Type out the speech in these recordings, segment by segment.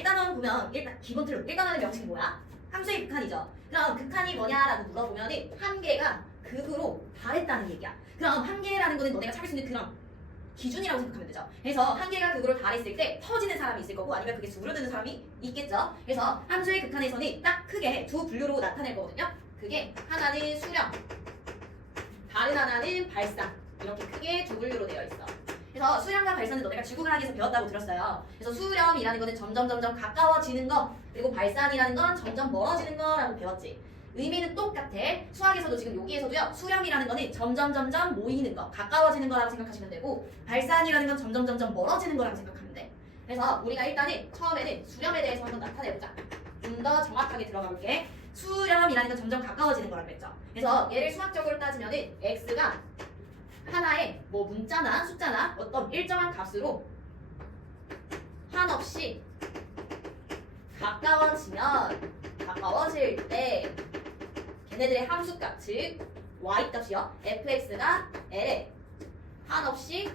일단은 보면 일단 기본 틀로 일단은 명칭이 뭐야? 함수의 극한이죠. 그럼 극한이 뭐냐라고 물어보면은 한계가 극으로 달했다는 얘기야. 그럼 한계라는 거는 너네가 찾을 수 있는 그런 기준이라고 생각하면 되죠. 그래서 한계가 극으로 달했을 때 터지는 사람이 있을 거고 아니면 그게 수그러드는 사람이 있겠죠. 그래서 함수의 극한에서는 딱 크게 두 분류로 나타낼 거거든요. 그게 하나는 수렴, 다른 하나는 발산. 이렇게 크게 두 분류로 되어 있어. 그래서 수렴과 발산은 너네가 지구과학에서 배웠다고 들었어요. 그래서 수렴이라는 거는 점점 가까워지는 거, 그리고 발산이라는 건 점점 멀어지는 거라고 배웠지. 의미는 똑같아. 수학에서도 지금 여기에서도요. 수렴이라는 거는 점점 모이는 거, 가까워지는 거라고 생각하시면 되고, 발산이라는 건 점점 멀어지는 거라고 생각하면 돼. 그래서 우리가 일단은 처음에는 수렴에 대해서 한번 나타내보자. 좀 더 정확하게 들어가 볼게. 수렴이라는 건 점점 가까워지는 거라고 했죠. 그래서 얘를 수학적으로 따지면은 x가 하나의 뭐 문자나 숫자나 어떤 일정한 값으로 한없이 가까워질 때 걔네들의 함수값 즉 y값이요 fx가 l에 한없이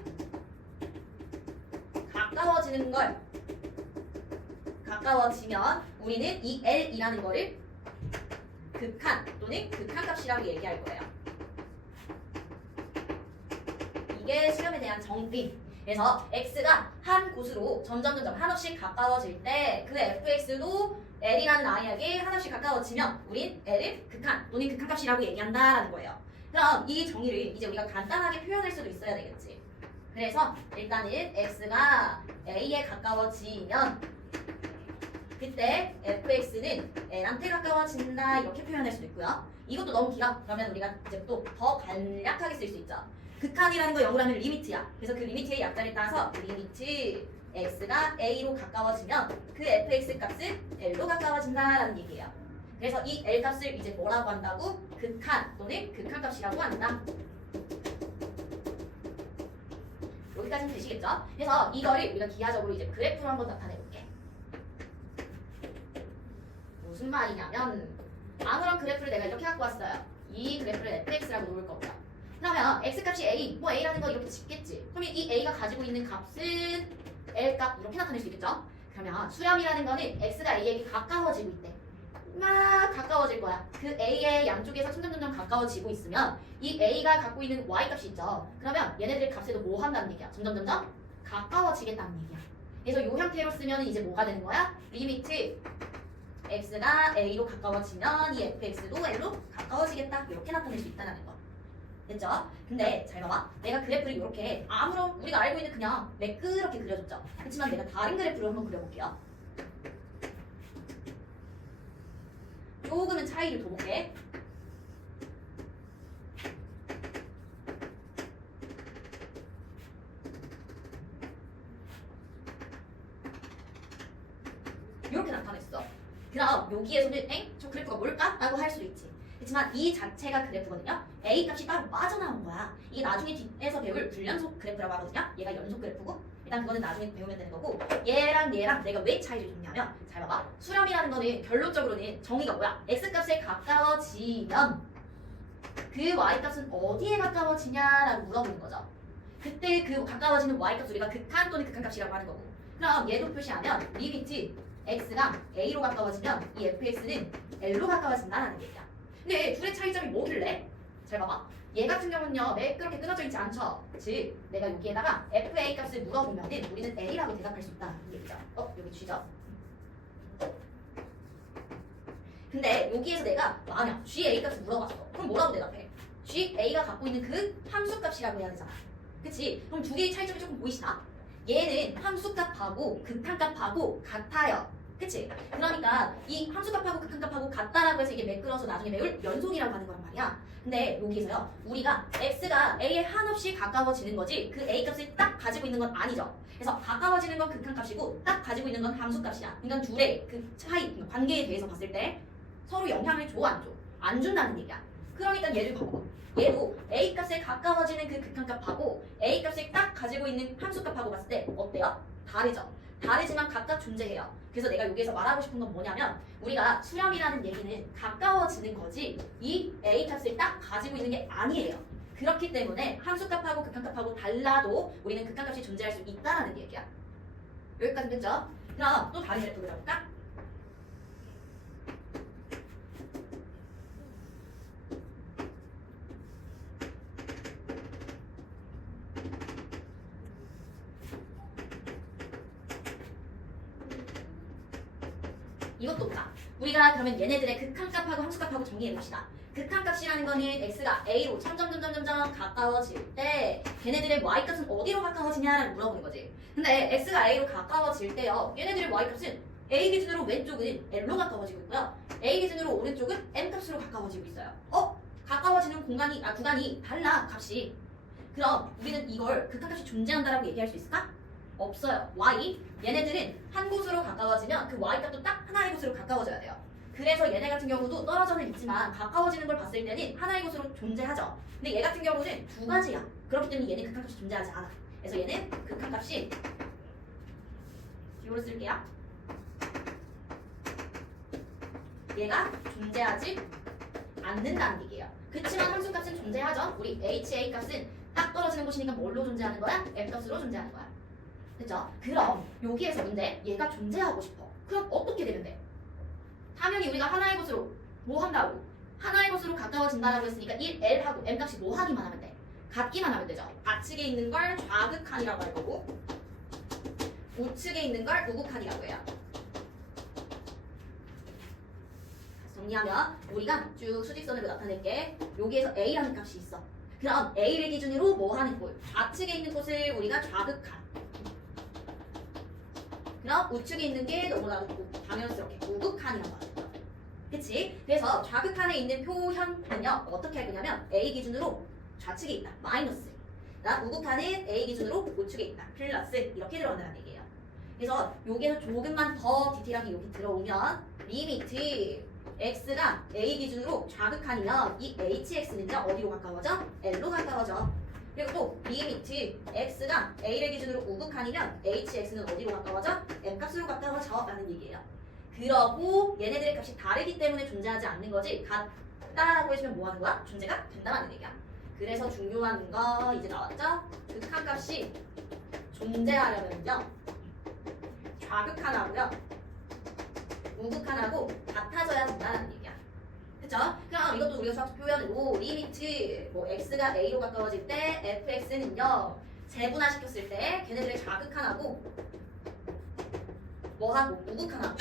가까워지면 우리는 이 l이라는 거를 극한 또는 극한값이라고 얘기할 거예요. 이게 수렴에 대한 정의. 그래서 x가 한 곳으로 점점 한없이 가까워질 때 그 fx도 l이라는 아이에게 한없이 가까워지면 우린 l을 극한 또는 극한값이라고 얘기한다라는 거예요. 그럼 이 정의를 이제 우리가 간단하게 표현할 수도 있어야 되겠지. 그래서 일단은 x가 a에 가까워지면 그때 fx는 l한테 가까워진다 이렇게 표현할 수도 있고요. 이것도 너무 길어. 그러면 우리가 이제 또 더 간략하게 쓸 수 있죠. 극한이라는 거 영어로 하면 리미트야. 그래서 그 리미트의 약자를 따서 리미트 x가 a로 가까워지면 그 fx 값은 l로 가까워진다라는 얘기예요. 그래서 이 l 값을 이제 뭐라고 한다고? 극한 또는 극한값이라고 한다. 여기까지는 되시겠죠? 그래서 이거를 우리가 기하적으로 이제 그래프로 한번 나타내 볼게. 무슨 말이냐면 아무런 그래프를 내가 이렇게 갖고 왔어요. 이 그래프를 fx라고 놓을 겁니다. 그러면 x값이 a, 뭐 a라는 거 이렇게 짓겠지. 그러면 이 a가 가지고 있는 값은 l값 이렇게 나타낼 수 있겠죠? 그러면 수렴이라는 거는 x가 a에게 가까워지고 있대. 막 가까워질 거야. 그 a의 양쪽에서 점점 가까워지고 있으면 이 a가 갖고 있는 y값이 있죠. 그러면 얘네들의 값에도 뭐 한다는 얘기야? 점점 가까워지겠다는 얘기야. 그래서 이 형태로 쓰면 이제 뭐가 되는 거야? 리미트 x가 a로 가까워지면 이 fx도 l로 가까워지겠다. 이렇게 나타낼 수 있다는 거. 됐죠? 근데 잘 봐봐. 내가 그래프를 이렇게 아무런 우리가 알고 있는 그냥 매끄럽게 그려줬죠. 그렇지만 내가 다른 그래프를 한번 그려볼게요. 조금은 차이를 둬볼게. 이렇게 나타냈어. 그럼 여기에서는 저 그래프가 뭘까? 라고 할 수도 있지. 그렇지만 이 자체가 그래프거든요. A 값이 따로 빠져나온 거야. 이게 나중에 뒤에서 배울 불연속 그래프라고 하거든요. 얘가 연속 그래프고 일단 그거는 나중에 배우면 되는 거고 얘랑 내가 왜 차이를 줬냐면 잘 봐봐. 수렴이라는 거는 결론적으로는 정의가 뭐야? X값에 가까워지면 그 Y값은 어디에 가까워지냐라고 물어보는 거죠. 그때 그 가까워지는 Y값 우리가 극한 또는 극한값이라고 하는 거고 그럼 얘도 표시하면 리미트 X가 A로 가까워지면 이 fx는 L로 가까워진다는 얘기야. 근데 둘의 차이점이 뭐길래? 잘 봐봐. 얘 같은 경우는요 매끄럽게 끊어져 있지 않죠. 즉 내가 여기에다가 fa 값을 물어보면은 우리는 L이라고 대답할 수 있다는 얘기죠. 여기 G죠. 근데 여기에서 내가 만약 GA 값을 물어봤어. 그럼 뭐라고 대답해? GA가 갖고 있는 그 함수값이라고 해야 되잖아. 그치? 그럼 두 개의 차이점이 조금 보이시나? 얘는 함수값하고 극한값하고 같아요. 그치? 그러니까 이 함수값하고 극한값하고 같다라고 해서 이게 매끄러워서 나중에 배울 연속이라고 하는 거란 말이야. 근데 여기서요 우리가 x가 a에 한없이 가까워지는 거지 그 a 값을 딱 가지고 있는 건 아니죠. 그래서 가까워지는 건 극한값이고 딱 가지고 있는 건 함수값이야. 그러니까 둘의 그 차이, 그러니까 관계에 대해서 봤을 때 서로 영향을 줘 안 줘? 안 준다는 얘기야. 그러니까 얘를 봐봐. 얘도 a 값에 가까워지는 그 극한값하고 a 값을 딱 가지고 있는 함수값하고 봤을 때 어때요? 다르죠? 다르지만 각각 존재해요. 그래서 내가 여기에서 말하고 싶은 건 뭐냐면 우리가 수렴이라는 얘기는 가까워지는 거지 이 a 값을 딱 가지고 있는 게 아니에요. 그렇기 때문에 함수값하고 극한값하고 달라도 우리는 극한값이 존재할 수 있다는 얘기야. 여기까지 됐죠? 그럼 또 다른 예를 또 들어볼까? 이것도 보자. 우리가 그러면 얘네들의 극한값하고 함수값하고 정리해봅시다. 극한값이라는 거는 x가 a로 점점점점점 가까워질 때 걔네들의 y값은 어디로 가까워지냐라고 물어보는 거지. 근데 x가 a로 가까워질 때요. 얘네들의 y값은 a 기준으로 왼쪽은 l로 가까워지고 있고요. a 기준으로 오른쪽은 m 값으로 가까워지고 있어요. 가까워지는 구간이 달라 값이. 그럼 우리는 이걸 극한값이 존재한다라고 얘기할 수 있을까? 없어요. y 얘네들은 한 곳으로 가까워지면 그 y 값도 딱 하나의 곳으로 가까워져야 돼요. 그래서 얘네 같은 경우도 떨어져는 있지만 가까워지는 걸 봤을 때는 하나의 곳으로 존재하죠. 근데 얘 같은 경우는 두 가지야. 그렇기 때문에 얘는 극한값이 존재하지 않아. 그래서 얘는 극한값이 이거로 쓸게요. 얘가 존재하지 않는다는 얘기예요. 그치만 함수값은 존재하죠. 우리 HA 값은 딱 떨어지는 곳이니까 뭘로 존재하는 거야? M 값으로 존재하는 거야. 됐죠? 그럼 여기에서 문제 얘가 존재하고 싶어. 그럼 어떻게 되면 돼? 당연히 우리가 하나의 곳으로 뭐 한다고? 하나의 곳으로 가까워진다라고 했으니까 1L하고 M 값이 뭐 하기만 하면 돼? 같기만 하면 되죠. 좌측에 있는 걸 좌극한이라고 할 거고 우측에 있는 걸 우극한이라고 해요. 정리하면 우리가 쭉 수직선으로 나타낼게. 여기에서 A라는 값이 있어. 그럼 A를 기준으로 뭐 하는 곳? 좌측에 있는 곳을 우리가 좌극한. 그럼 우측에 있는 게 너무나도 당연스럽게 우극한이라고 하겠죠. 그치? 그래서 좌극한에 있는 표현은요 어떻게 할 거냐면 A 기준으로 좌측에 있다 마이너스, 우극한은 A 기준으로 우측에 있다 플러스 이렇게 들어간다는 얘기예요. 그래서 여기에서 조금만 더 디테일하게 여기 들어오면 리미트 x가 A 기준으로 좌극한이면 이 hx는요 어디로 가까워져? L로 가까워져. 그리고 또 리미트 x가 a를 기준으로 우극한이면 hx는 어디로 가까워져? m 값으로 가까워져 라는 얘기예요. 그러고 얘네들의 값이 다르기 때문에 존재하지 않는 거지 같다라고 해주면 뭐 하는 거야? 존재가 된다는 얘기야. 그래서 중요한 거 이제 나왔죠? 극한값이 존재하려면요 좌극한하고요 우극한하고 같아져야 된다는 얘기야. 그쵸? 그럼 이것도 우리가 수학적 표현으로 리미트 뭐 x가 a로 가까워질 때 fx는요 재분화시켰을 때 걔네들의 좌극한하고 뭐하고 우극한하고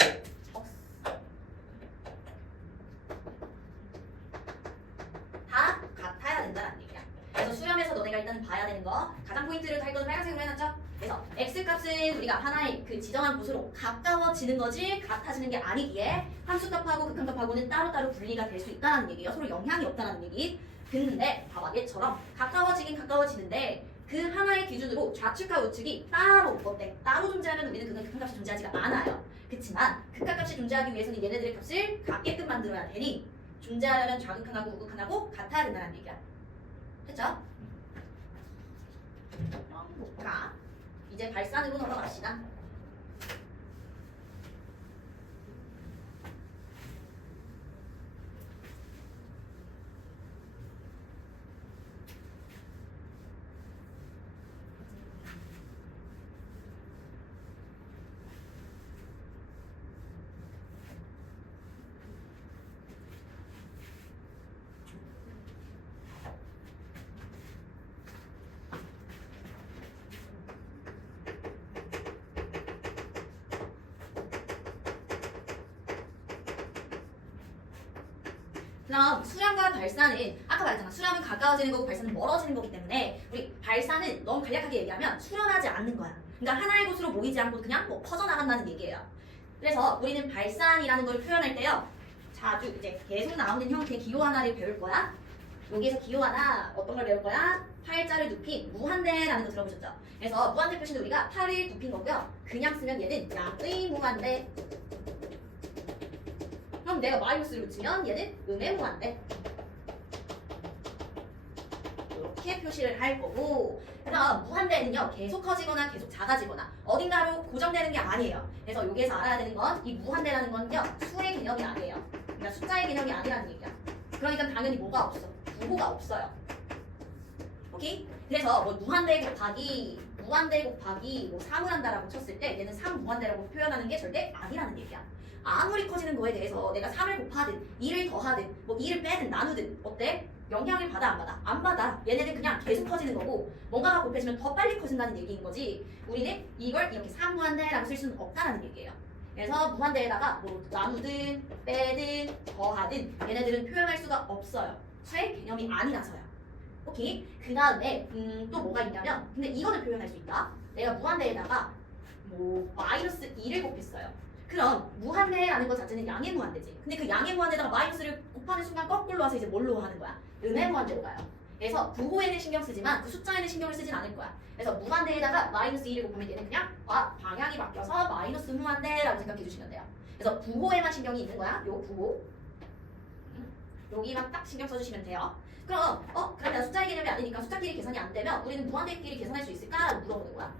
다 같아야 된다는 얘기야. 그래서 수렴에서 너네가 일단 봐야 되는 거 가장 포인트를 할 거는 빨간색으로 해놨죠? 그래서 x값은 우리가 하나의 그 지정한 곳으로 가까워지는 거지 같아지는 게 아니기에 함수값하고 극한값하고는 따로따로 분리가 될 수 있다는 얘기예요. 서로 영향이 없다는 얘기. 근데 봐봐 얘처럼 가까워지긴 가까워지는데 그 하나의 기준으로 좌측과 우측이 따로 어때? 따로 존재하면 우리는 그건 극한값이 존재하지가 않아요. 그치만 극한값이 존재하기 위해서는 얘네들의 값을 같게끔 만들어야 되니 존재하려면 좌극한하고 우극한하고 같아야 된다는 얘기야. 됐죠? 그럼 볼까? 이제 발산으로 넘어갑시다. 그럼 수렴과 발산은 아까 말했잖아. 수렴은 가까워지는 거고 발산은 멀어지는 거기 때문에 우리 발산은 너무 간략하게 얘기하면 수렴하지 않는 거야. 그러니까 하나의 곳으로 모이지 않고 그냥 뭐 퍼져나간다는 얘기예요. 그래서 우리는 발산이라는 걸 표현할 때요. 자주 이제 계속 나오는 형태 기호 하나를 배울 거야. 여기에서 기호 하나 어떤 걸 배울 거야? 팔자를 눕힌 무한대라는 거 들어보셨죠? 그래서 무한대 표시는 우리가 팔을 눕힌 거고요. 그냥 쓰면 얘는 양의 무한대. 그럼 내가 마이너스를 붙이면 얘는 음의 무한대. 이렇게 표시를 할 거고, 그럼 무한대는요 계속 커지거나 계속 작아지거나 어딘가로 고정되는 게 아니에요. 그래서 여기에서 알아야 되는 건 이 무한대라는 건요 수의 개념이 아니에요. 그러니까 숫자의 개념이 아니라는 얘기야. 그러니까 당연히 뭐가 없어? 부호가 없어요. 오케이? 그래서 뭐 무한대 곱하기 무한대 곱하기 뭐 3을 한다라고 쳤을 때 얘는 3무한대라고 표현하는 게 절대 아니라는 얘기야. 아무리 커지는 거에 대해서 내가 3을 곱하든 2를 더하든 뭐 2를 빼든 나누든 어때? 영향을 받아 안 받아? 안 받아. 얘네는 그냥 계속 커지는 거고 뭔가가 곱해지면 더 빨리 커진다는 얘기인 거지. 우리는 이걸 이렇게 3무한대라고 쓸 수는 없다는 얘기예요. 그래서 무한대에다가 뭐 나누든 빼든 더하든 얘네들은 표현할 수가 없어요. 수의 개념이 아니라서요. 오케이. 그 다음에 또 뭐가 있냐면 근데 이거는 표현할 수 있다. 내가 무한대에다가 뭐 마이너스 2를 곱했어요. 그럼 무한대라는 것 자체는 양의 무한대지. 근데 그 양의 무한대에다가 마이너스를 곱하는 순간 거꾸로 와서 이제 뭘로 하는 거야? 음의 무한대로 가요. 그래서 부호에는 신경 쓰지만 그 숫자에는 신경을 쓰진 않을 거야. 그래서 무한대에다가 마이너스 2를 곱하면 얘는 그냥 방향이 바뀌어서 마이너스 무한대라고 생각해 주시면 돼요. 그래서 부호에만 신경이 있는 거야. 요 부호. 여기만 딱 신경 써주시면 돼요. 그럼 그럼 내가 숫자의 개념이 아니니까 숫자끼리 계산이 안 되면 우리는 무한대끼리 계산할 수 있을까? 라고 물어보는 거야.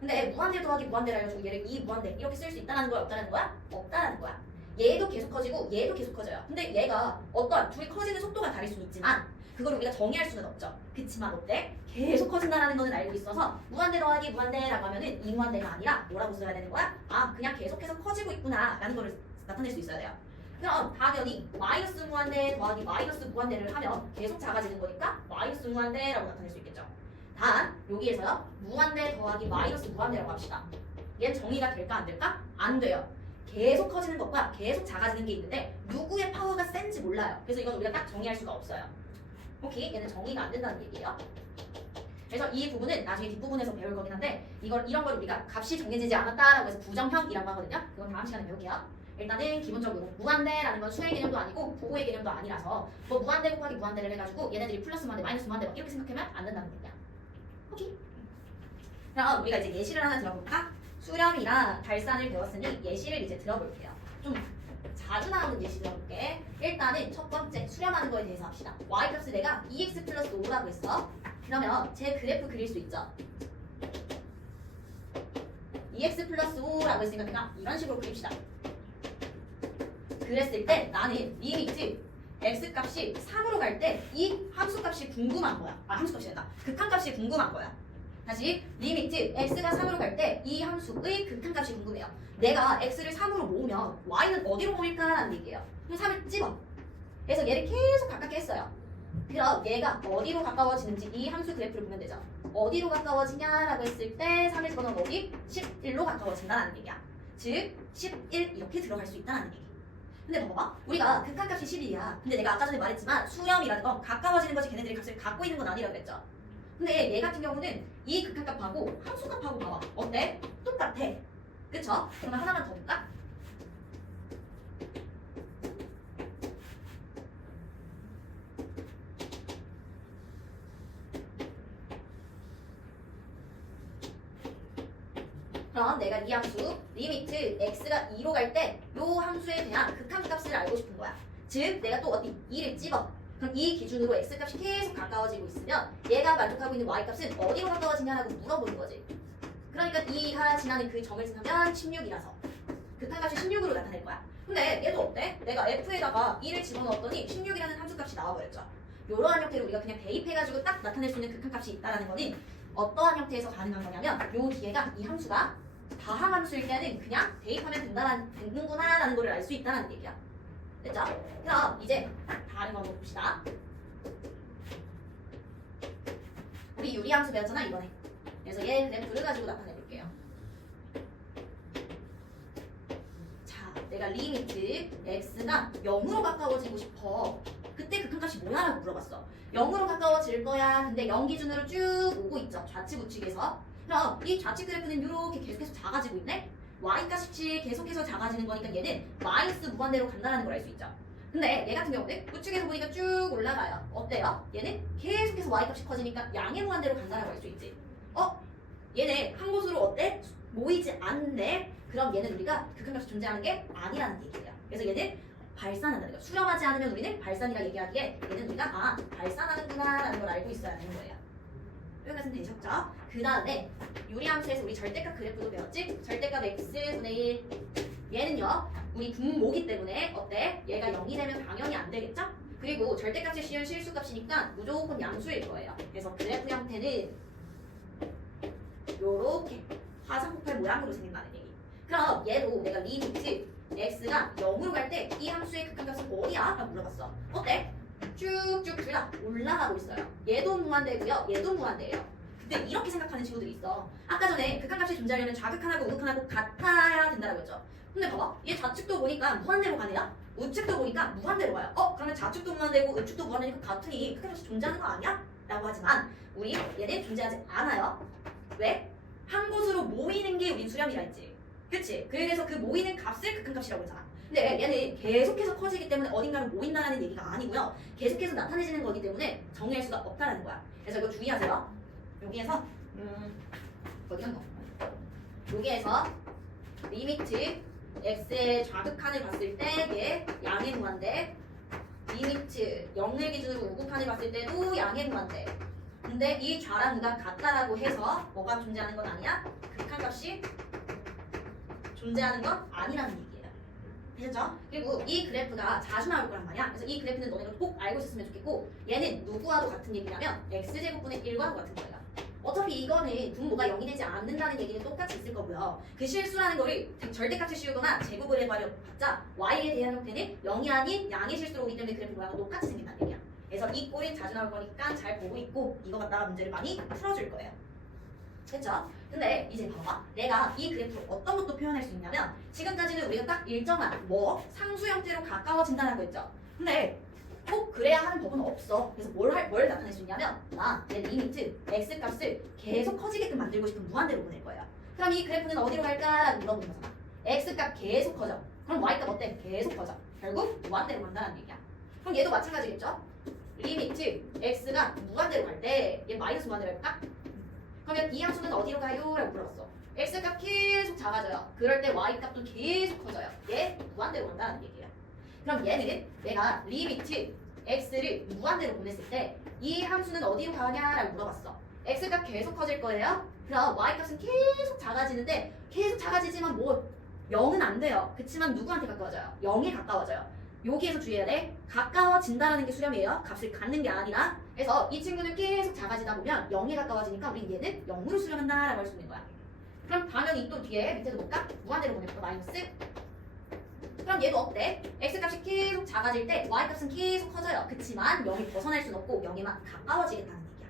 근데 무한대 더하기 무한대를 알려주고 얘를 2무한대 이렇게 쓸 수 있다는 거야? 없다는 거야? 없다는 거야. 얘도 계속 커지고 얘도 계속 커져요. 근데 얘가 어떠한 둘이 커지는 속도가 다를 수는 있지만 그걸 우리가 정의할 수는 없죠. 그치만 어때? 계속 커진다는 거는 알고 있어서 무한대 더하기 무한대라고 하면은 2무한대가 아니라 뭐라고 써야 되는 거야? 그냥 계속해서 커지고 있구나 라는 거를 나타낼 수 있어야 돼요. 그럼 당연히 마이너스 무한대 더하기 마이너스 무한대를 하면 계속 작아지는 거니까 마이너스 무한대라고 나타낼 수 있겠죠. 단 여기에서요 무한대 더하기 마이너스 무한대라고 합시다. 얘는 정의가 될까 안 될까? 안 돼요. 계속 커지는 것과 계속 작아지는 게 있는데 누구의 파워가 센지 몰라요. 그래서 이건 우리가 딱 정의할 수가 없어요. 오케이? 얘는 정의가 안 된다는 얘기예요. 그래서 이 부분은 나중에 뒷부분에서 배울 거긴 한데 이런 걸 우리가 값이 정해지지 않았다라고 해서 부정형이라고 하거든요. 그건 다음 시간에 배울게요. 일단은 기본적으로 무한대라는 건 수의 개념도 아니고 부호의 개념도 아니라서 뭐 무한대 곱하기 무한대를 해가지고 얘네들이 플러스 무한대 마이너스 무한대 막 이렇게 생각하면 안 된다는 얘기야. 오케이? 그럼 우리가 이제 예시를 하나 들어볼까? 수렴이랑 발산을 배웠으니 예시를 이제 들어볼게요. 좀 자주 나오는 예시 들어볼게. 일단은 첫 번째 수렴하는 거에 대해서 합시다. y값을 내가 2x 플러스 5라고 했어. 그러면 제 그래프 그릴 수 있죠? 2x 플러스 5라고 했으니까 내가 이런 식으로 그립시다. 그랬을 때 나는 리미트 x 값이 3으로 갈 때 이 함수 값이 궁금한 거야. 함수 값이 된다. 극한 값이 궁금한 거야. 다시 리미트 x가 3으로 갈 때 이 함수의 극한 값이 궁금해요. 내가 x를 3으로 모으면 y는 어디로 모일까라는 얘기예요. 그럼 3을 집어. 그래서 얘를 계속 가깝게 했어요. 그럼 얘가 어디로 가까워지는지 이 함수 그래프를 보면 되죠. 어디로 가까워지냐라고 했을 때 3을 집어넣으면 어디? 11로 가까워진다는 얘기야. 즉 11 이렇게 들어갈 수 있다는 얘기. 근데 봐봐. 우리가 극한값이 11이야. 근데 내가 아까 전에 말했지만 수렴이라는 건 가까워지는 것이 걔네들이 값을 갖고 있는 건 아니라고 그랬죠. 근데 얘 같은 경우는 이 극한값하고 함수값하고 봐봐. 어때? 똑같아. 그쵸? 그러면 하나만 더 볼까? 그럼 내가 이 함수 리미트 x가 2로 갈 때 요 함수에 대한 극한값을 알고 싶은 거야. 즉 내가 또 어디 2를 집어. 그럼 이 기준으로 x값이 계속 가까워지고 있으면 얘가 만족하고 있는 y값은 어디로 가까워지냐라고 물어보는 거지. 그러니까 2가 지나는 그 점을 지나면 16이라서 극한값이 16으로 나타낼 거야. 근데 얘도 어때? 내가 f에다가 2를 집어넣었더니 16이라는 함수값이 나와버렸죠. 이러한 형태로 우리가 그냥 대입해가지고 딱 나타낼 수 있는 극한값이 있다는 거는 어떠한 형태에서 가능한 거냐면 요 뒤에가 이 함수가 다항함수일 때는 그냥 대입하면 되는구나 라는 걸 알 수 있다는 얘기야. 됐죠? 그럼 이제 다른 거 한번 봅시다. 우리 유리함수 배웠잖아 이번에. 그래서 얘 그래프를 가지고 나타내 볼게요. 자, 내가 리미트 x가 0으로 가까워지고 싶어. 그때 극한값이 뭐야? 라고 물어봤어. 0으로 가까워질 거야. 근데 0 기준으로 쭉 오고 있죠. 좌측 우측에서. 그럼 이 좌측 그래프는 이렇게 계속해서 작아지고 있네? y값이 계속해서 작아지는 거니까 얘는 마이너스 무한대로 간다는 걸 알 수 있죠. 근데 얘 같은 경우는 우측에서 보니까 쭉 올라가요. 어때요? 얘는 계속해서 y값이 커지니까 양의 무한대로 간다는 걸 알 수 있지. 얘네 한 곳으로 어때? 모이지 않네? 그럼 얘는 우리가 극한값이 존재하는 게 아니라는 얘기예요. 그래서 얘는 발산한다는 거예요. 수렴하지 않으면 우리는 발산이라 얘기하기에 얘는 우리가 발산하는구나 라는 걸 알고 있어야 하는 거예요. 여기까지는 되셨죠? 그 다음에 유리함수에서 우리 절대값 그래프도 배웠지? 절대값 x분의 1 얘는요 우리 분모기 때문에 어때? 얘가 0이 되면 당연히 안 되겠죠? 그리고 절대값이 씌운 실수값이니까 무조건 양수일 거예요. 그래서 그래프 형태는 요렇게 화산폭발 모양으로 생긴다는 얘기. 그럼 얘도 내가 리미트 x가 0으로 갈 때 이 함수의 극한값은 어디야? 라고 물어봤어. 어때? 쭉쭉 둘 다 올라가고 있어요. 얘도 무한대고요. 얘도 무한대예요. 근데 이렇게 생각하는 친구들이 있어. 아까 전에 극한값이 존재하려면 좌극한하고 우극한하고 같아야 된다라고 했죠. 근데 봐봐. 얘 좌측도 보니까 무한대로 가네요. 우측도 보니까 무한대로 가요. 그러면 좌측도 무한대고 우측도 무한대니까 같으니 극한값이 존재하는 거 아니야? 라고 하지만 우리 얘는 존재하지 않아요. 왜? 한 곳으로 모이는 게 우리 수렴이라 했지. 그치? 그래서 그 모이는 값을 극한값이라고 했잖아. 근데 얘는 계속해서 커지기 때문에 어딘가로 모인다는 얘기가 아니고요. 계속해서 나타내지는 거기 때문에 정리할 수가 없다는 거야. 그래서 이거 주의하세요. 여기에서 어디 간 거? 여기에서 리미트 x의 좌극한을 봤을 때 얘 양의 무한대, 리미트 0을 기준으로 우극한을 봤을 때도 양의 무한대. 근데 이 좌랑 우가 같다라고 해서 뭐가 존재하는 건 아니야? 극한값이 존재하는 건 아니라는 얘기예요. 되셨죠? 그리고 이 그래프가 자주 나올 거란 말이야. 그래서 이 그래프는 너네가 꼭 알고 있었으면 좋겠고, 얘는 누구와도 같은 얘기냐면 x제곱분의 1과도 같은 거예요. 어차피 이거는 분모가 0이 되지 않는다는 얘기는 똑같이 있을 거고요. 그 실수라는 거를 절대값을 씌우거나 제곱을 해봤자 y에 대한 형태는 0이 아닌 양의 실수로 오기 때문에 그래프 모양은 똑같이 생긴다는 얘기야. 그래서 이 꼴이 자주 나올 거니까 잘 보고 있고 이거 갖다가 문제를 많이 풀어줄 거예요. 됐죠? 근데 이제 봐봐. 내가 이 그래프로 어떤 것도 표현할 수 있냐면 지금까지는 우리가 딱 일정한 상수 형태로 가까워진다라고 했죠. 근데 꼭 그래야 하는 법은 없어. 그래서 뭘 나타낼 수 있냐면 얘 리미트 x 값을 계속 커지게끔 만들고 싶은 무한대로 보낼 거예요. 그럼 이 그래프는 어디로 갈까라고 물어보는 거잖아. x 값 계속 커져. 그럼 y 값 어때? 계속 커져. 결국 무한대로 간다는 얘기야. 그럼 얘도 마찬가지겠죠? 리미트 x가 무한대로 갈 때 얘 마이너스 무한대로 갈까? 그러면 이 함수는 어디로 가요? 라고 물어봤어. x 값 계속 작아져요. 그럴 때 y 값도 계속 커져요. 얘 무한대로 간다는 얘기야. 그럼 얘는 내가 리미트 x를 무한대로 보냈을 때 이 함수는 어디로 가냐라고 물어봤어. x 값 계속 커질 거예요. 그럼 y 값은 계속 작아지는데 계속 작아지지만 0은 안 돼요. 그치만 누구한테 가까워져요? 0에 가까워져요. 여기에서 주의해야 돼. 가까워진다라는 게 수렴이에요. 값을 갖는 게 아니라. 그래서 이 친구는 계속 작아지다 보면 0에 가까워지니까 우리 얘는 0으로 수렴한다라고 할 수 있는 거야. 그럼 당연히 또 뒤에 밑에도 볼까? 무한대로 보내볼까? 마이너스. 그럼 얘도 어때? x값이 계속 작아질 때 y값은 계속 커져요. 그치만 0이 벗어날 순 없고 0에만 가까워지겠다는 얘기야.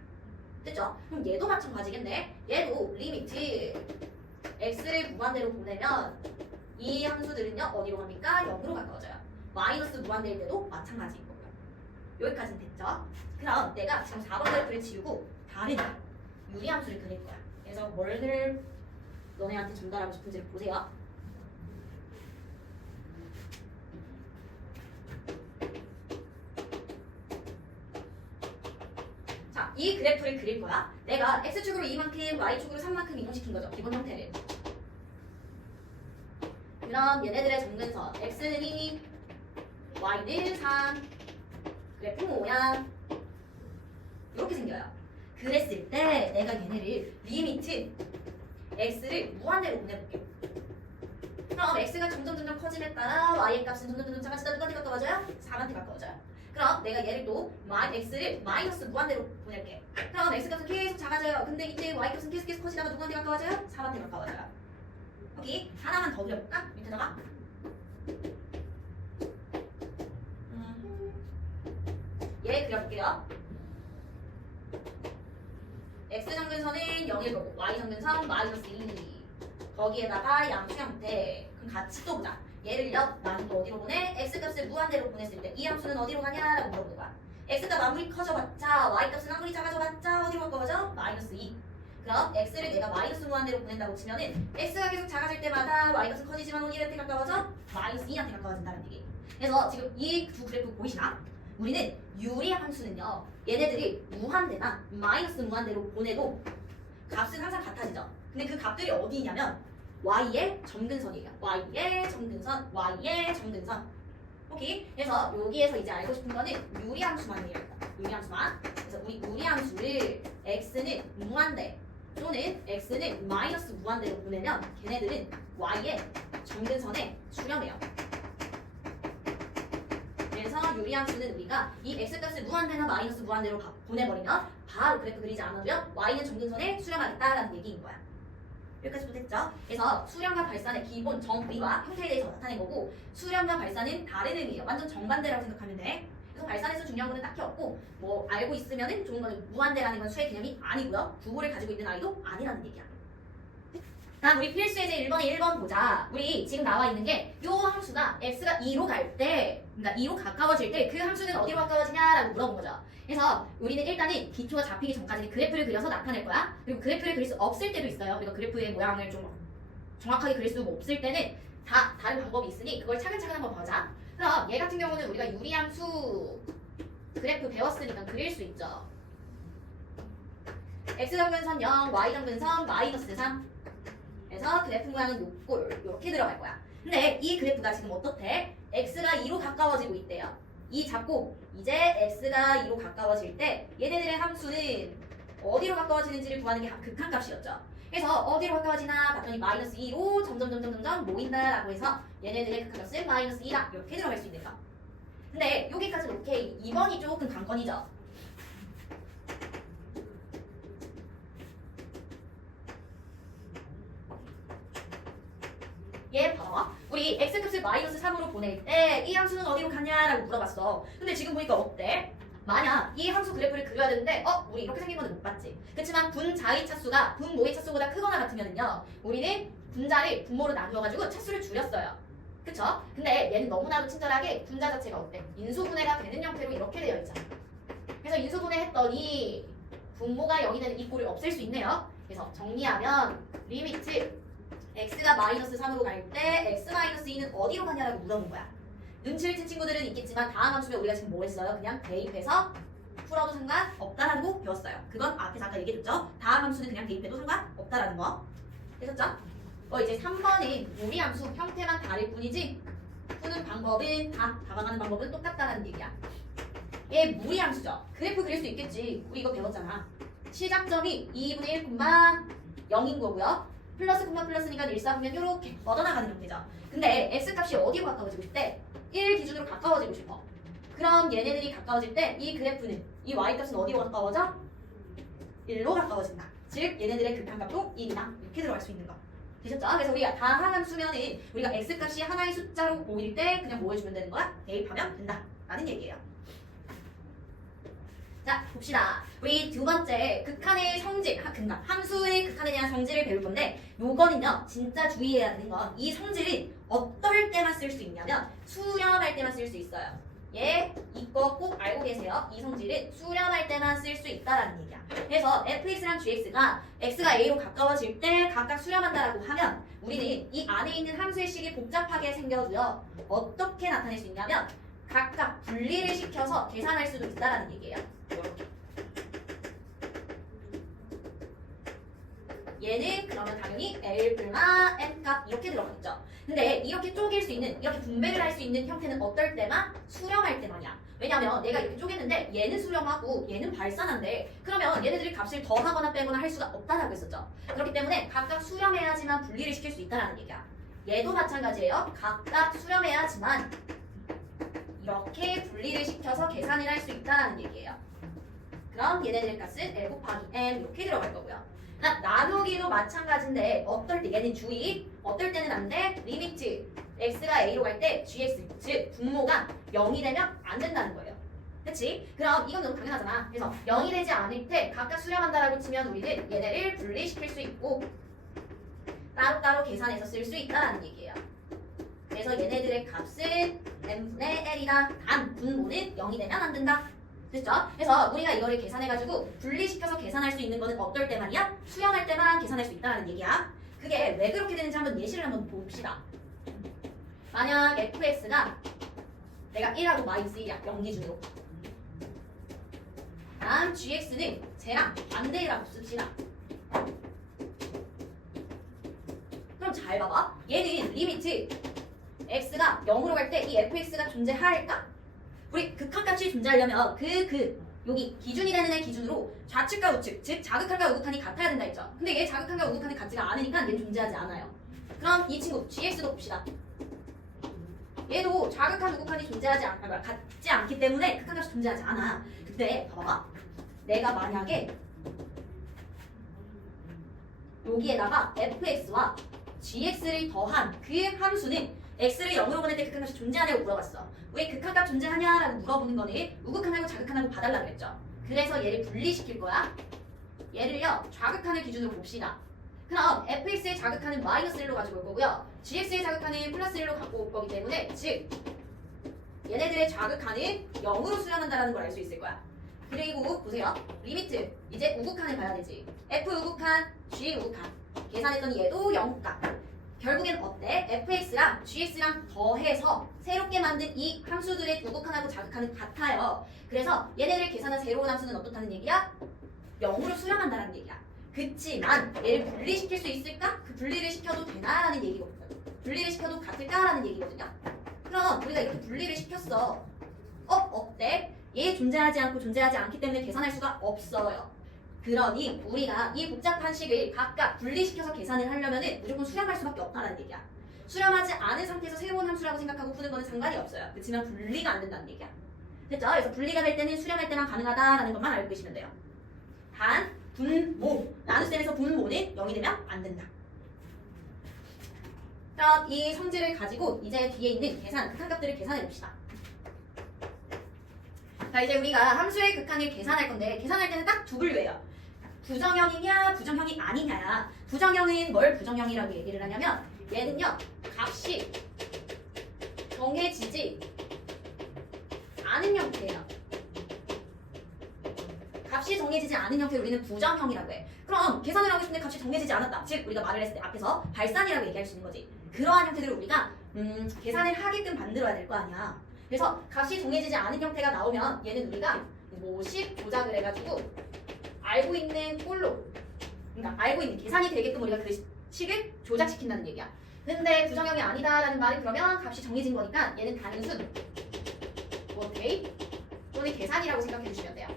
됐죠? 그럼 얘도 마찬가지겠네. 얘도 리미트 x를 무한대로 보내면 이 함수들은요 어디로 갑니까? 0으로 가까워져요. 마이너스 무한대일 때도 마찬가지인 거고요. 여기까지는 됐죠? 그럼 내가 지금 4번 그래프를 지우고 다른 유리함수를 그릴 거야. 그래서 뭘 너네한테 전달하고 싶은지를 보세요. 자, 이 그래프를 그릴 거야. 내가 x축으로 2만큼, y축으로 3만큼 이동시킨 거죠. 기본 형태를. 그럼 얘네들의 점근선 x는 2, y는 3, 그래프 모양 이렇게 생겨요. 그랬을 때 내가 얘네를 리미트 x를 무한대로 보내볼게. 그럼 x가 점점 커짐에 따라 y의 값은 점점 작아지다 누구한테 가까워져요? 4한테 가까워져요. 그럼 내가 얘를 또 x를 마이너스 무한대로 보낼게. 그럼 x 값은 계속 작아져요. 근데 이때 y 값은 계속 커지다가 누구한테 가까워져요? 4한테 가까워져요. 여기 하나만 더 그려볼까? 밑에다가 얘 그려볼게요. x 점근선은 0일 거고 y 점근선 마이너스 2. 거기에다가 양수 형태. 그럼 같이 또 보자. 얘를요 나는 또 어디로 보내? x 값을 무한대로 보냈을 때 이 함수는 어디로 가냐라고 물어보는 거야. x가 아무리 커져봤자 y 값은 아무리 작아져봤자 어디로 가까워져? 마이너스 2. 그럼 x를 내가 마이너스 무한대로 보낸다고 치면은 x가 계속 작아질 때마다 y 값은 커지지만 어디한테 가까워져? 마이너스 2한테 가까워진다는 얘기. 그래서 지금 이 두 그래프 보이시나? 우리는 유리 함수는요 얘네들이 무한대나 마이너스 무한대로 보내도 값은 항상 같아지죠. 근데 그 값들이 어디 있냐면 y의 점근선이에요. y의 점근선, y의 점근선. 오케이? 그래서 여기에서 이제 알고 싶은 거는 유리함수만이에요. 유리함수만. 그래서 우리 유리함수를 x는 무한대 또는 x는 마이너스 무한대로 보내면 걔네들은 y의 점근선에 수렴해요. 그래서 유리함수는 우리가 이 x값을 무한대나 마이너스 무한대로 보내버리면 바로 그래프 그리지 않아도요 y는 점근선에 수렴하겠다라는 얘기인 거야. 여기까지도 됐죠? 그래서 수렴과 발산의 기본 정의와 형태에 대해서 나타낸 거고 수렴과 발산은 다른 의미예요. 완전 정반대라고 생각하면 돼. 그래서 발산에서 중요한 거는 딱히 없고 뭐 알고 있으면은 좋은 거는 무한대라는 건 수의 개념이 아니고요. 부호를 가지고 있는 아이도 아니라는 얘기야. 다음 우리 필수예제 1번에 1번 보자. 우리 지금 나와 있는 게 요 함수가 x가 2로 갈 때, 그러니까 2로 가까워질 때 그 함수는 어디로 가까워지냐라고 물어본 거죠. 그래서 우리는 일단은 기초가 잡히기 전까지는 그래프를 그려서 나타낼 거야. 그리고 그래프를 그릴 수 없을 때도 있어요. 그러니까 그래프의 모양을 좀 정확하게 그릴 수 없을 때는 다 다른 방법이 있으니 그걸 차근차근 한번 보자. 그럼 얘 같은 경우는 우리가 유리함수 그래프 배웠으니까 그릴 수 있죠. x점근선 0, y점근선 마이너스 3. 그래서 그래프 모양은 요꼴 이렇게 들어갈 거야. 근데 이 그래프가 지금 어떻대? x가 2로 가까워지고 있대요. 이 잡고 이제 x가 2로 가까워질 때 얘네들의 함수는 어디로 가까워지는지를 구하는 게 극한값이었죠. 그래서 어디로 가까워지나 봤더니 마이너스 2로 점점 모인다라고 해서 얘네들의 극한값은 마이너스 2다 이렇게 들어갈 수 있는 거. 근데 여기까지는 오케이. 2번이 조금 관건이죠. 얘 봐봐. 우리 x값을 마이너스 3으로 보낼 때 이 함수는 어디로 가냐라고 물어봤어. 근데 지금 보니까 어때? 만약 이 함수 그래프를 그려야 되는데 우리 이렇게 생긴 거는 못 봤지. 그렇지만 분자의 차수가 분모의 차수보다 크거나 같으면은요 우리는 분자를 분모로 나누어가지고 차수를 줄였어요. 그쵸? 근데 얘는 너무나도 친절하게 분자 자체가 어때? 인수분해가 되는 형태로 이렇게 되어 있잖아. 그래서 인수분해 했더니 분모가 0이 되는 이 꼴을 없앨 수 있네요. 그래서 정리하면 리미트 x가 마이너스 3으로 갈 때 x 마이너스 2는 어디로 가냐라고 물어본 거야. 눈치를 챈 친구들은 있겠지만 다음 함수면 우리가 지금 뭐 했어요? 그냥 대입해서 풀어도 상관없다라는 거 배웠어요. 그건 앞에서 아까 얘기했죠. 다음 함수는 그냥 대입해도 상관없다라는 거. 됐었죠? 이제 3번은 우리 함수 형태만 다를 뿐이지 푸는 방법은 다가가는 방법은 똑같다라는 얘기야. 얘 무리 함수죠. 그래프 그릴 수 있겠지. 우리 이거 배웠잖아. 시작점이 2분의 1, 0인 거고요. 플러스 콤마 플러스니까 일사분면 이렇게 뻗어나가는 형태죠. 근데 x값이 어디로 가까워지고 싶대? 1 기준으로 가까워지고 싶어. 그럼 얘네들이 가까워질 때 이 그래프는 이 y값은 어디로 가까워져? 1로 가까워진다. 즉 얘네들의 극한값도 1이다. 이렇게 들어갈 수 있는 거. 되셨죠? 그래서 우리가 다항한 수면은 우리가 x값이 하나의 숫자로 보일 때 그냥 뭐 해주면 되는 거야? 대입하면 된다. 라는 얘기예요. 자, 봅시다. 우리 두 번째 극한의 성질, 함수의 극한에 대한 성질을 배울 건데 요거는요 진짜 주의해야 되는 건 이 성질이 어떨 때만 쓸 수 있냐면 수렴할 때만 쓸 수 있어요. 이거 꼭 알고 계세요. 이 성질은 수렴할 때만 쓸 수 있다라는 얘기야. 그래서 fx랑 gx가 x가 a로 가까워질 때 각각 수렴한다라고 하면 우리는 이 안에 있는 함수의 식이 복잡하게 생겨도요 어떻게 나타낼 수 있냐면 각각 분리를 시켜서 계산할 수도 있다라는 얘기예요. 이렇게. 얘는 그러면 당연히 L 불마 M 값 이렇게 들어가겠죠. 근데 이렇게 쪼갤 수 있는, 이렇게 분배를 할 수 있는 형태는 어떨 때만? 수렴할 때만이야. 왜냐면 내가 이렇게 쪼갰는데 얘는 수렴하고 얘는 발산한데 그러면 얘네들이 값을 더하거나 빼거나 할 수가 없다라고 했었죠. 그렇기 때문에 각각 수렴해야지만 분리를 시킬 수 있다라는 얘기야. 얘도 마찬가지예요. 각각 수렴해야지만 이렇게 분리를 시켜서 계산을 할 수 있다는 얘기예요. 그럼 얘네들의 값은 L 곱하기 M 이렇게 들어갈 거고요. 나누기도 마찬가지인데 어떨 때 얘는 주의, 어떨 때는 안 돼? 리미트 x가 a로 갈 때 gx, 즉 분모가 0이 되면 안 된다는 거예요. 그치? 그럼 이건 너무 당연하잖아. 그래서 0이 되지 않을 때 각각 수렴한다라고 치면 우리는 얘네를 분리시킬 수 있고 따로따로 계산해서 쓸 수 있다는 얘기예요. 그래서 얘네들의 값은 m분의 l이다. 단 분모는 0이 되면 안 된다. 됐죠? 그래서 우리가 이거를 계산해가지고 분리시켜서 계산할 수 있는 거는 어떨 때만이야? 수렴할 때만 계산할 수 있다는 얘기야. 그게 왜 그렇게 되는지 한번 예시를 한번 봅시다. 만약 fx가 내가 1하고 마이너스 1이야. 0 기준으로. 다음 gx는 쟤랑 반대라고 씁시다. 그럼 잘 봐봐. 얘는 리미트 x가 0으로 갈 때 이 fx가 존재할까? 우리 극한값이 존재하려면 여기 기준이 되는 애 기준으로 좌측과 우측, 즉 자극한과 우극한이 같아야 된다 했죠. 근데 얘 자극한과 우극한이 같지가 않으니까 얘는 존재하지 않아요. 그럼 이 친구 gx도 봅시다. 얘도 자극한 우극한이 같지 않기 때문에 극한값이 존재하지 않아. 근데 봐봐. 내가 만약에 여기에다가 fx와 gx를 더한 그 함수는 x를 0으로 보낼 때 극한값이 존재하냐고 물어봤어. 왜 극한값 존재하냐라고 물어보는 거는 우극한하고 자극한하고 봐달라 그랬죠. 그래서 얘를 분리시킬 거야. 얘를요 좌극한을 기준으로 봅시다. 그럼 fx의 자극한은 마이너스 1로 가지고 올 거고요. gx의 자극한은 플러스 1로 갖고 올 거기 때문에 즉 얘네들의 자극한은 0으로 수렴한다는 걸 알 수 있을 거야. 그리고 보세요. 리미트 이제 우극한을 봐야 되지. f 우극한, g 우극한 계산했더니 얘도 0값. 결국엔 어때? fx랑 gx랑 더해서 새롭게 만든 이 함수들의 우극한하고 자극한은 같아요. 그래서 얘네들 계산한 새로운 함수는 어떻다는 얘기야? 0으로 수렴한다는 얘기야. 그치만 얘를 분리시킬 수 있을까? 그 분리를 시켜도 되나라는 얘기거든요. 분리를 시켜도 같을까라는 얘기거든요. 그럼 우리가 이렇게 분리를 시켰어. 어때? 얘 존재하지 않고 존재하지 않기 때문에 계산할 수가 없어요. 그러니 우리가 이 복잡한 식을 각각 분리시켜서 계산을 하려면 무조건 수렴할 수밖에 없다는 얘기야. 수렴하지 않은 상태에서 새로운 함수라고 생각하고 푸는 거는 상관이 없어요. 그렇지만 분리가 안 된다는 얘기야. 됐죠? 그래서 분리가 될 때는 수렴할 때랑 가능하다라는 것만 알고 계시면 돼요. 단, 분모, 나눗셈에서 분모는 0이 되면 안 된다. 그럼 이 성질을 가지고 이제 뒤에 있는 극한값들을 계산해 봅시다. 자, 이제 우리가 함수의 극한을 계산할 건데 계산할 때는 딱 두 분류예요. 부정형이냐 부정형이 아니냐야. 부정형은 뭘 부정형이라고 얘기를 하냐면 얘는요 값이 정해지지 않은 형태예요. 값이 정해지지 않은 형태를 우리는 부정형이라고 해. 그럼 계산을 하고 싶은데 값이 정해지지 않았다. 즉 우리가 말을 했을 때 앞에서 발산이라고 얘기할 수 있는 거지. 그러한 형태들을 우리가 계산을 하게끔 만들어야 될 거 아니야. 그래서 값이 정해지지 않은 형태가 나오면 얘는 우리가 뭐식 조작을 해가지고 알고 있는 꼴로, 그러니까 알고 있는 계산이 되게끔 우리가 그 식을 조작시킨다는 얘기야. 근데 부정형이 아니다라는 말은 그러면 값이 정해진 거니까 얘는 단순 뭐 대입 또는 계산이라고 생각해 주시면 돼요.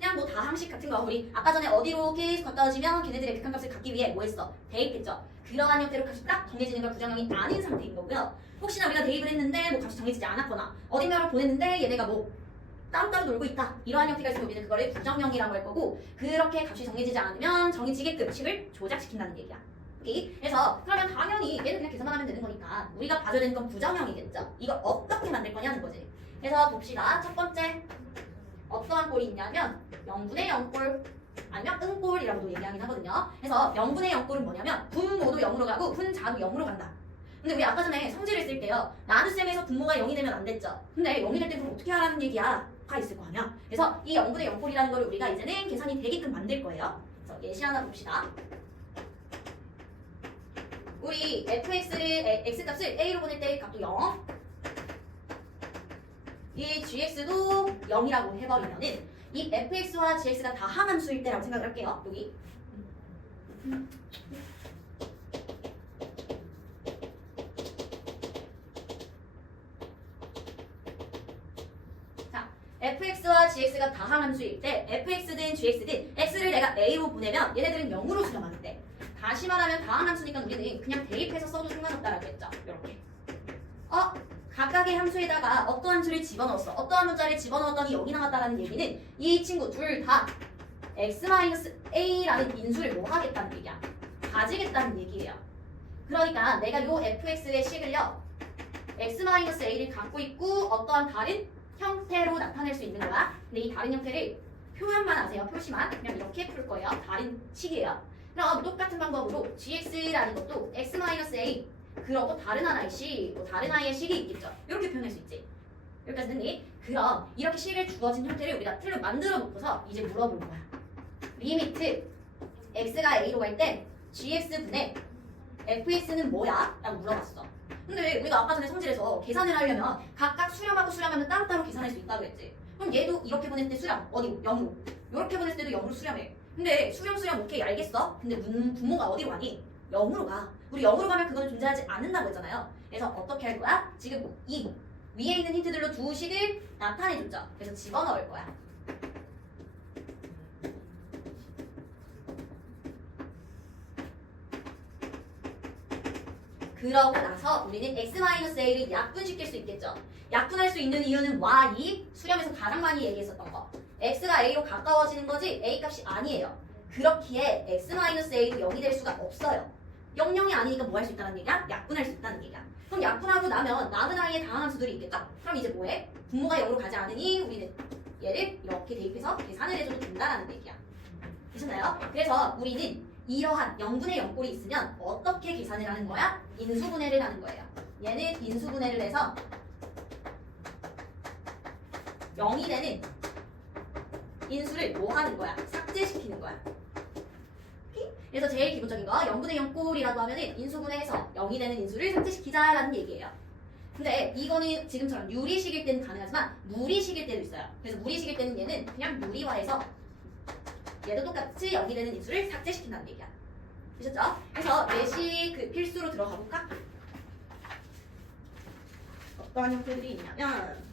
그냥 뭐 다항식 같은 거 우리 아까 전에 어디로 계속 갖다 주시면 걔네들의 극한값을 갖기 위해 뭐 했어? 대입했죠. 그러한 형태로 값이 딱 정해지는 걸 부정형이 아닌 상태인 거고요. 혹시나 우리가 대입을 했는데 뭐 값이 정해지지 않았거나 어딘가로 보냈는데 얘네가 뭐 따로따로 놀고 있다. 이러한 형태가 있으면 우리는 그거를 부정형이라고 할 거고 그렇게 값이 정해지지 않으면 정해지게끔 식을 조작시킨다는 얘기야. 오케이? 그래서 그러면 당연히 얘는 그냥 계산만 하면 되는 거니까 우리가 봐줘야 되는 건 부정형이겠죠. 이걸 어떻게 만들 거냐는 거지. 그래서 봅시다. 첫 번째 어떠한 꼴이 있냐면 0분의 0꼴 아니면 은꼴이라고도 얘기하긴 하거든요. 그래서 0분의 0꼴은 뭐냐면 분모도 0으로 가고 분자도 0으로 간다. 근데 우리 아까 전에 성질을 쓸 때요. 나눗셈에서 분모가 0이 되면 안 됐죠. 근데 0이 될 때 그럼 어떻게 하라는 얘기야? 가 있을 거 아니야. 그래서 이 0분의 0꼴이라는 거를 우리가 이제는 계산이 되게끔 만들 거예요. 그래서 예시 하나 봅시다. 우리 fx를 x값을 a로 보낼 때 값도 0 이 gx도 0이라고 해버리면은 이 fx와 gx가 다 항함수일 때라고 생각을 할게요. 여기 자, fx와 gx가 다 항함수일 때 fx든 gx든 x를 내가 a로 보내면 얘네들은 0으로 수렴하는 때 다시 말하면 다 항함수니까 우리는 그냥 대입해서 써도 상관없다라고 했죠. 이렇게 각각의 함수에다가 어떠한 수를 집어넣었어. 어떠한 문자를 집어넣었더니 0이 나왔다라는 얘기는 이 친구 둘 다 x-a라는 인수를 뭐 하겠다는 얘기야? 가지겠다는 얘기예요. 그러니까 내가 요 fx의 식을요 x-a를 갖고 있고 어떠한 다른 형태로 나타낼 수 있는 거야. 근데 이 다른 형태를 표현만 하세요. 표시만. 그냥 이렇게 풀 거예요. 다른 식이에요. 그럼 똑같은 방법으로 gx라는 것도 x-a 그러고 다른 하나의 식, 뭐 다른 아이의 식이 있겠죠. 이렇게 표현할 수 있지. 여기까지 됐니? 그럼 이렇게 식을 주어진 형태를 우리가 틀로 만들어 놓고서 이제 물어볼 거야. 리미트 x가 a로 갈 때 gx분의 fx는 뭐야? 라고 물어봤어. 근데 우리가 아까 전에 성질에서 계산을 하려면 각각 수렴하고 수렴하면 따로따로 계산할 수 있다고 했지. 그럼 얘도 이렇게 보냈을 때 수렴, 어디 0으로. 이렇게 보냈을 때도 0으로 수렴해. 근데 수렴 오케이 알겠어. 근데 분모가 어디로 가니? 0으로 가. 우리 0으로 가면 그거는 존재하지 않는다고 했잖아요. 그래서 어떻게 할 거야? 지금 이 위에 있는 힌트들로 두 식을 나타내줬죠. 그래서 집어넣을 거야. 그러고 나서 우리는 x-a를 약분시킬 수 있겠죠. 약분할 수 있는 이유는 y 수렴에서 가장 많이 얘기했었던 거. x가 a로 가까워지는 거지 a 값이 아니에요. 그렇기에 x-a도 0이 될 수가 없어요. 0,0이 아니니까 뭐 할 수 있다는 얘기야? 약분할 수 있다는 얘기야. 그럼 약분하고 나면 남은 i에 다항 함수들이 있겠죠? 그럼 이제 뭐해? 분모가 0으로 가지 않으니 우리는 얘를 이렇게 대입해서 계산을 해줘도 된다라는 얘기야. 되셨나요? 그래서 우리는 이러한 0분의 0꼴이 있으면 어떻게 계산을 하는 거야? 인수분해를 하는 거예요. 얘는 인수분해를 해서 0이 되는 인수를 뭐 하는 거야? 삭제시키는 거야. 그래서 제일 기본적인 거 0분의 0꼴이라고 하면은 인수분해해서 0이 되는 인수를 삭제시키자라는 얘기예요. 근데 이거는 지금처럼 유리식일 때는 가능하지만 무리식일 때도 있어요. 그래서 무리식일 때는 얘는 그냥 무리화해서 얘도 똑같이 0이 되는 인수를 삭제시킨다는 얘기야. 되셨죠? 그래서 예시 그 필수로 들어가 볼까? 어떠한 형태들이 있냐면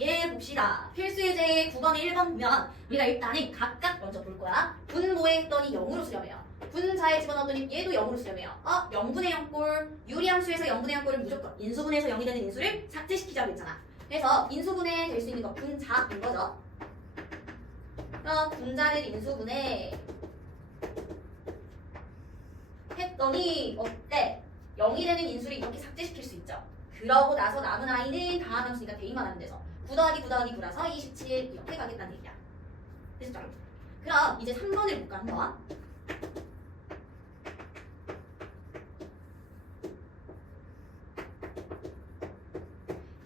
얘 봅시다. 필수 예제의 9번에 1번 보면 우리가 일단은 각각 먼저 볼 거야. 분모에 했더니 0으로 수렴해요. 분자에 집어넣었더니 얘도 0으로 수렴해요. 0분의 0꼴 유리함수에서 0분의 0꼴을 무조건 인수분해에서 0이 되는 인수를 삭제시키자고 했잖아. 그래서 인수분해 될 수 있는 거 분자인 거죠. 그럼 분자를 인수분해 했더니 어때? 0이 되는 인수를 이렇게 삭제시킬 수 있죠. 그러고 나서 남은 i는 다항 함수니까 대입만 하면 돼서 9 더하기 9 더하기 9라서 27 이렇게 가겠다는 얘기야. 됐죠? 그럼 이제 3번을 볼까 한번.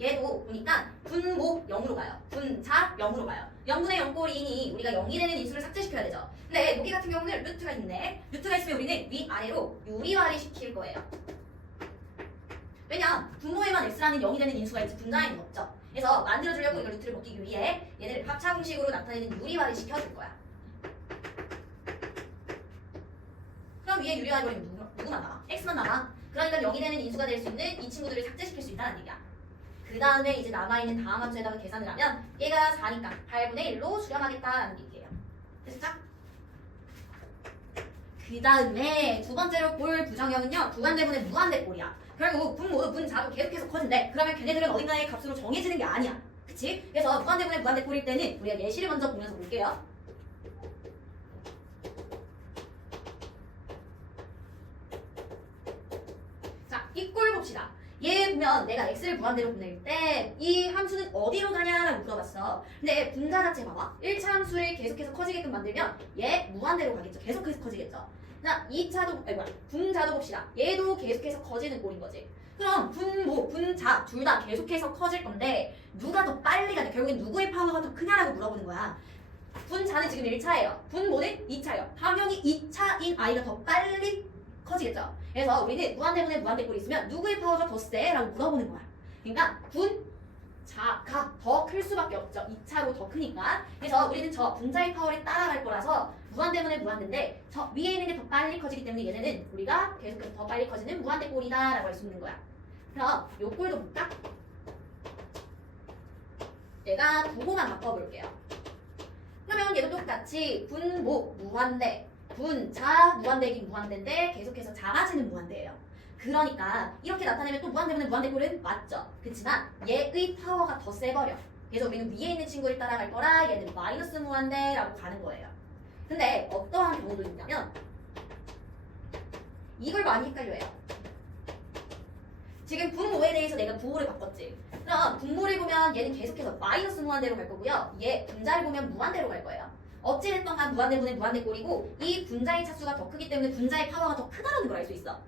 얘도 보니까 분모 0으로 가요. 분자 0으로 가요. 0분의 0꼴이니 우리가 0이 되는 인수를 삭제시켜야 되죠. 근데 여기 같은 경우는 루트가 있네. 루트가 있으면 우리는 위아래로 유리화를 시킬 거예요. 왜냐? 분모에만 x라는 0이 되는 인수가 있지 분자에는 없죠. 그래서 만들어주려고 이걸 루트를 먹기 위해 얘를 합차 공식으로 나타내는 유리화를 시켜줄 거야. 그럼 위에 유리화 이거는 누구만 나와? x만 나와. 그러니까 0이 되는 인수가 될 수 있는 이 친구들을 삭제시킬 수 있다는 얘기야. 그 다음에 이제 남아있는 다항 함수에다가 계산을 하면 얘가 4니까 8분의 1로 수렴하겠다라는 얘기예요. 됐죠? 그 다음에 두 번째로 볼 부정형은요. 부관대분의 무한대꼴이야. 결국 분모, 분자도 계속해서 커진대. 그러면 걔네들은 어딘가의 값으로 정해지는 게 아니야. 그치? 그래서 무한대분의 무한대꼴일 때는 우리가 예시를 먼저 보면서 볼게요. 자, 이 꼴 봅시다. 얘 보면 내가 x를 무한대로 보낼 때 이 함수는 어디로 가냐라고 물어봤어. 근데 분자 자체 봐봐. 1차 함수를 계속해서 커지게끔 만들면 얘 무한대로 가겠죠. 계속해서 커지겠죠. 자, 2차도 분자도 봅시다. 얘도 계속해서 커지는 꼴인 거지. 그럼 분모, 분자 둘 다 계속해서 커질 건데 누가 더 빨리 가냐? 결국엔 누구의 파워가 더 크냐라고 물어보는 거야. 분자는 지금 1차예요. 분모는 2차예요. 당연히 2차인 i가 더 빨리 커지겠죠. 그래서 우리는 무한대분의 무한대꼴이 있으면 누구의 파워가 더 세? 라고 물어보는 거야. 그러니까 분자가 더 클 수밖에 없죠. 2차로 더 크니까. 그래서 우리는 저 분자의 파워를 따라갈 거라서 무한대분의 무한대인데 저 위에 있는 게 더 빨리 커지기 때문에 얘네는 우리가 계속해서 더 빨리 커지는 무한대꼴이다 라고 할 수 있는 거야. 그럼 요 꼴도 볼까? 내가 부호만 바꿔볼게요. 그러면 얘도 똑같이 분모 무한대 분자 무한대긴 무한대인데 계속해서 작아지는 무한대예요. 그러니까 이렇게 나타내면 또 무한대분의 무한대꼴은 맞죠. 그렇지만 얘의 파워가 더 세버려. 그래서 우리는 위에 있는 친구를 따라갈 거라 얘는 마이너스 무한대라고 가는 거예요. 근데 어떠한 경우도 있냐면 이걸 많이 헷갈려해요. 지금 분모에 대해서 내가 부호를 바꿨지. 그럼 분모를 보면 얘는 계속해서 마이너스 무한대로 갈 거고요. 얘 분자를 보면 무한대로 갈 거예요. 어찌됐든 간 무한대분의 무한대꼴이고 이 분자의 차수가 더 크기 때문에 분자의 파워가 더 크다는 걸 알 수 있어.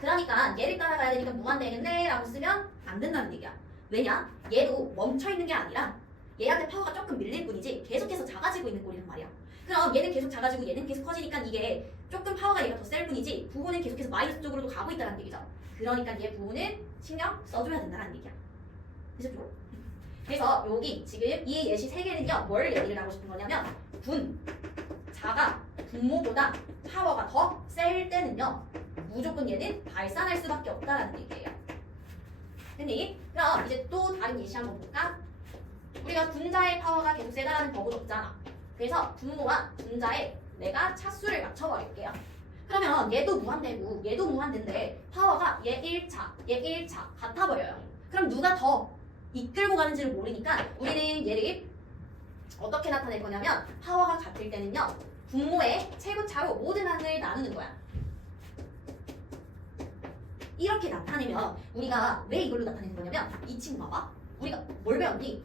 그러니까 얘를 따라가야 되니까 무한대겠네 라고 쓰면 안 된다는 얘기야. 왜냐? 얘도 멈춰있는 게 아니라 얘한테 파워가 조금 밀릴 뿐이지 계속해서 작아지고 있는 꼴이란 말이야. 그럼 얘는 계속 작아지고 얘는 계속 커지니까 이게 조금 파워가 얘가 더 셀 뿐이지 부호는 계속해서 마이너스 쪽으로도 가고 있다는 얘기죠. 그러니까 얘 부호는 신경 써줘야 된다는 얘기야. 되셨죠? 그래서 여기 지금 이 예시 3개는요 뭘 얘기를 하고 싶은 거냐면 분자가 분모보다 파워가 더 셀 때는요 무조건 얘는 발산할 수밖에 없다라는 얘기예요. 됐니? 그럼 이제 또 다른 예시 한번 볼까? 우리가 분자의 파워가 계속 세다라는 법은 없잖아. 그래서 분모와 분자에 내가 차수를 맞춰버릴게요. 그러면 얘도 무한대고 얘도 무한대인데 파워가 얘 1차, 얘 1차 같아버려요. 그럼 누가 더 이끌고 가는지를 모르니까 우리는 얘를 어떻게 나타낼 거냐면 파워가 같을 때는요. 분모의 최고차로 모든 항을 나누는 거야. 이렇게 나타내면 우리가 왜 이걸로 나타내는 거냐면 이 친구 봐봐. 우리가 뭘 배웠니?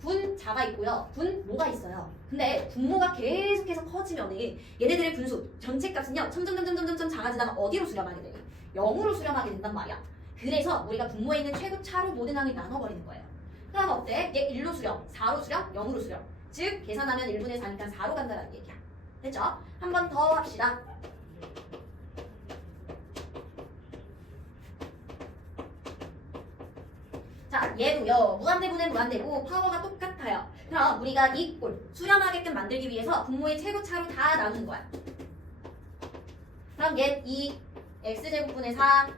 분자가 있고요. 분모가 있어요. 근데 분모가 계속해서 커지면은 얘네들의 분수 전체 값은요. 점점 작아지다가 어디로 수렴하게 돼? 0으로 수렴하게 된단 말이야. 그래서 우리가 분모에 있는 최고차로 모든 항을 나눠버리는 거예요. 그럼 어때? 얘 1로 수렴, 4로 수렴, 0으로 수렴. 즉 계산하면 1분의 4니까 4로 간다는 얘기야. 됐죠? 한 번 더 합시다. 자, 얘도요. 무한대분의 무한대고 파워가 똑같아요. 그럼 우리가 이 꼴 수렴하게끔 만들기 위해서 분모의 최고차로 다 나누는 거야. 그럼 얘 2 x제곱분의 4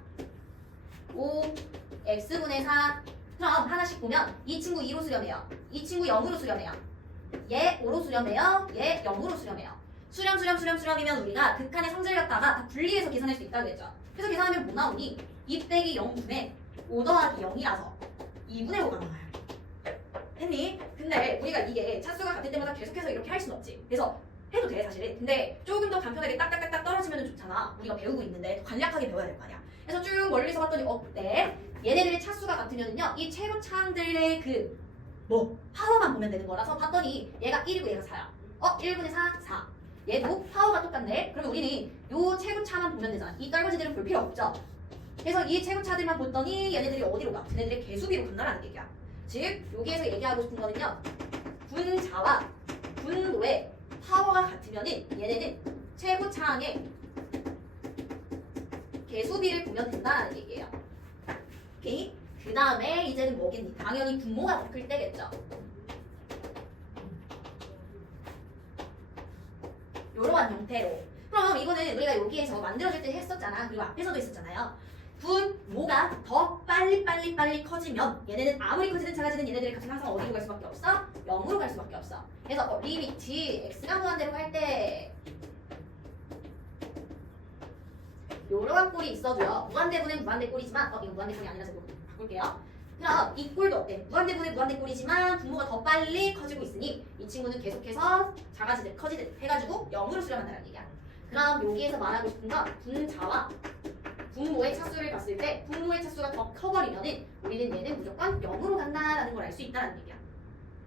5 x분의 4 그럼 하나씩 보면 이 친구 2로 수렴해요. 이 친구 0으로 수렴해요. 얘 5로 수렴해요. 얘 0으로 수렴해요. 수렴이면 우리가 극한의 성질 갖다가 다 분리해서 계산할 수 있다고 했죠. 그래서 계산하면 뭐 나오니? 2 빼기 0분의 5 더하기 0이라서 2분의 5가 나와요. 했니? 근데 우리가 이게 차수가 같을 때마다 계속해서 이렇게 할 수는 없지. 그래서 해도 돼 사실은. 근데 조금 더 간편하게 딱딱딱딱 떨어지면 좋잖아. 우리가 배우고 있는데 더 간략하게 배워야 될 거 아니야. 그래서 쭉 멀리서 봤더니 어때? 얘네들의 차수가 같으면은요 이 최고차항들의 그 파워만 보면 되는 거라서 봤더니 얘가 1이고 얘가 4야. 1분의 4 얘도 파워가 똑같네. 그러면 우리는 요 최고차만 보면 되잖아. 이 떨거지들은 볼 필요 없죠. 그래서 이 최고차들만 봤더니 얘네들이 어디로 가? 얘네들의 개수비로 간다라는 얘기야. 즉 여기에서 얘기하고 싶은 거는요. 분자와 분모의 파워가 같으면은 얘네는 최고차항의 개수비를 보면 된다는 얘기예요. 오케이? 그 다음에 이제는 뭐겠니? 당연히 분모가 더 클 때겠죠. 요러한 형태로. 그럼 이거는 우리가 여기에서 만들어줄 때 했었잖아. 그리고 앞에서도 했었잖아요. 분모가 더 빨리 커지면 얘네는 아무리 커지든 작아지든 얘네들의 값은 항상 어디로 갈 수밖에 없어? 0으로 갈 수밖에 없어. 그래서 리미트 x가 무한대로 갈 때 요러한 꼴이 있어도요. 무한대분의 무한대 꼴이지만 이거 무한대꼴이 아니라서 이거 바꿀게요. 그럼 이 꼴도 어때? 무한대분의 무한대 꼴이지만 분모가 더 빨리 커지고 있으니 이 친구는 계속해서 작아지든 커지든 해가지고 0으로 수렴한다는 얘기야. 그럼 여기에서 말하고 싶은 건 분자와 분모의 차수를 봤을 때 분모의 차수가 더 커버리면은 우리는 얘는 무조건 0으로 간다라는 걸 알 수 있다는 얘기야.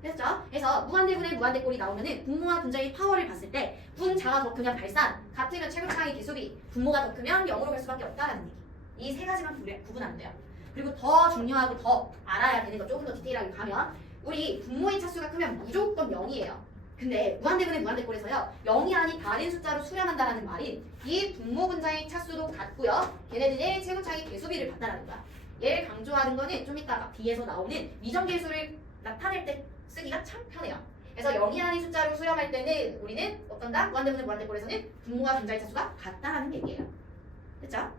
됐죠? 그래서 무한대분의 무한대 꼴이 나오면은 분모와 분자의 파워를 봤을 때 분자가 더 크면 발산, 같으면 최고차항의 계수비, 분모가 더 크면 0으로 갈 수밖에 없다라는 얘기. 이 세 가지만 구분하면 돼요. 그리고 더 중요하고 더 알아야 되는 거 조금 더 디테일하게 가면 우리 분모의 차수가 크면 무조건 0이에요. 근데 무한대분의 무한대꼴에서요 0이 아닌 다른 숫자로 수렴한다라는 말인 이 분모 분자의 차수도 같고요 걔네들의 최고차항의 개수비를 받다라는 거야. 얘를 강조하는 거는 좀 이따가 뒤에서 나오는 미정계수를 나타낼 때 쓰기가 참 편해요. 그래서 0이 아닌 숫자로 수렴할 때는 우리는 어떤가? 무한대분의 무한대꼴에서는 분모와 분자의 차수가 같다라는 얘기예요. 됐죠?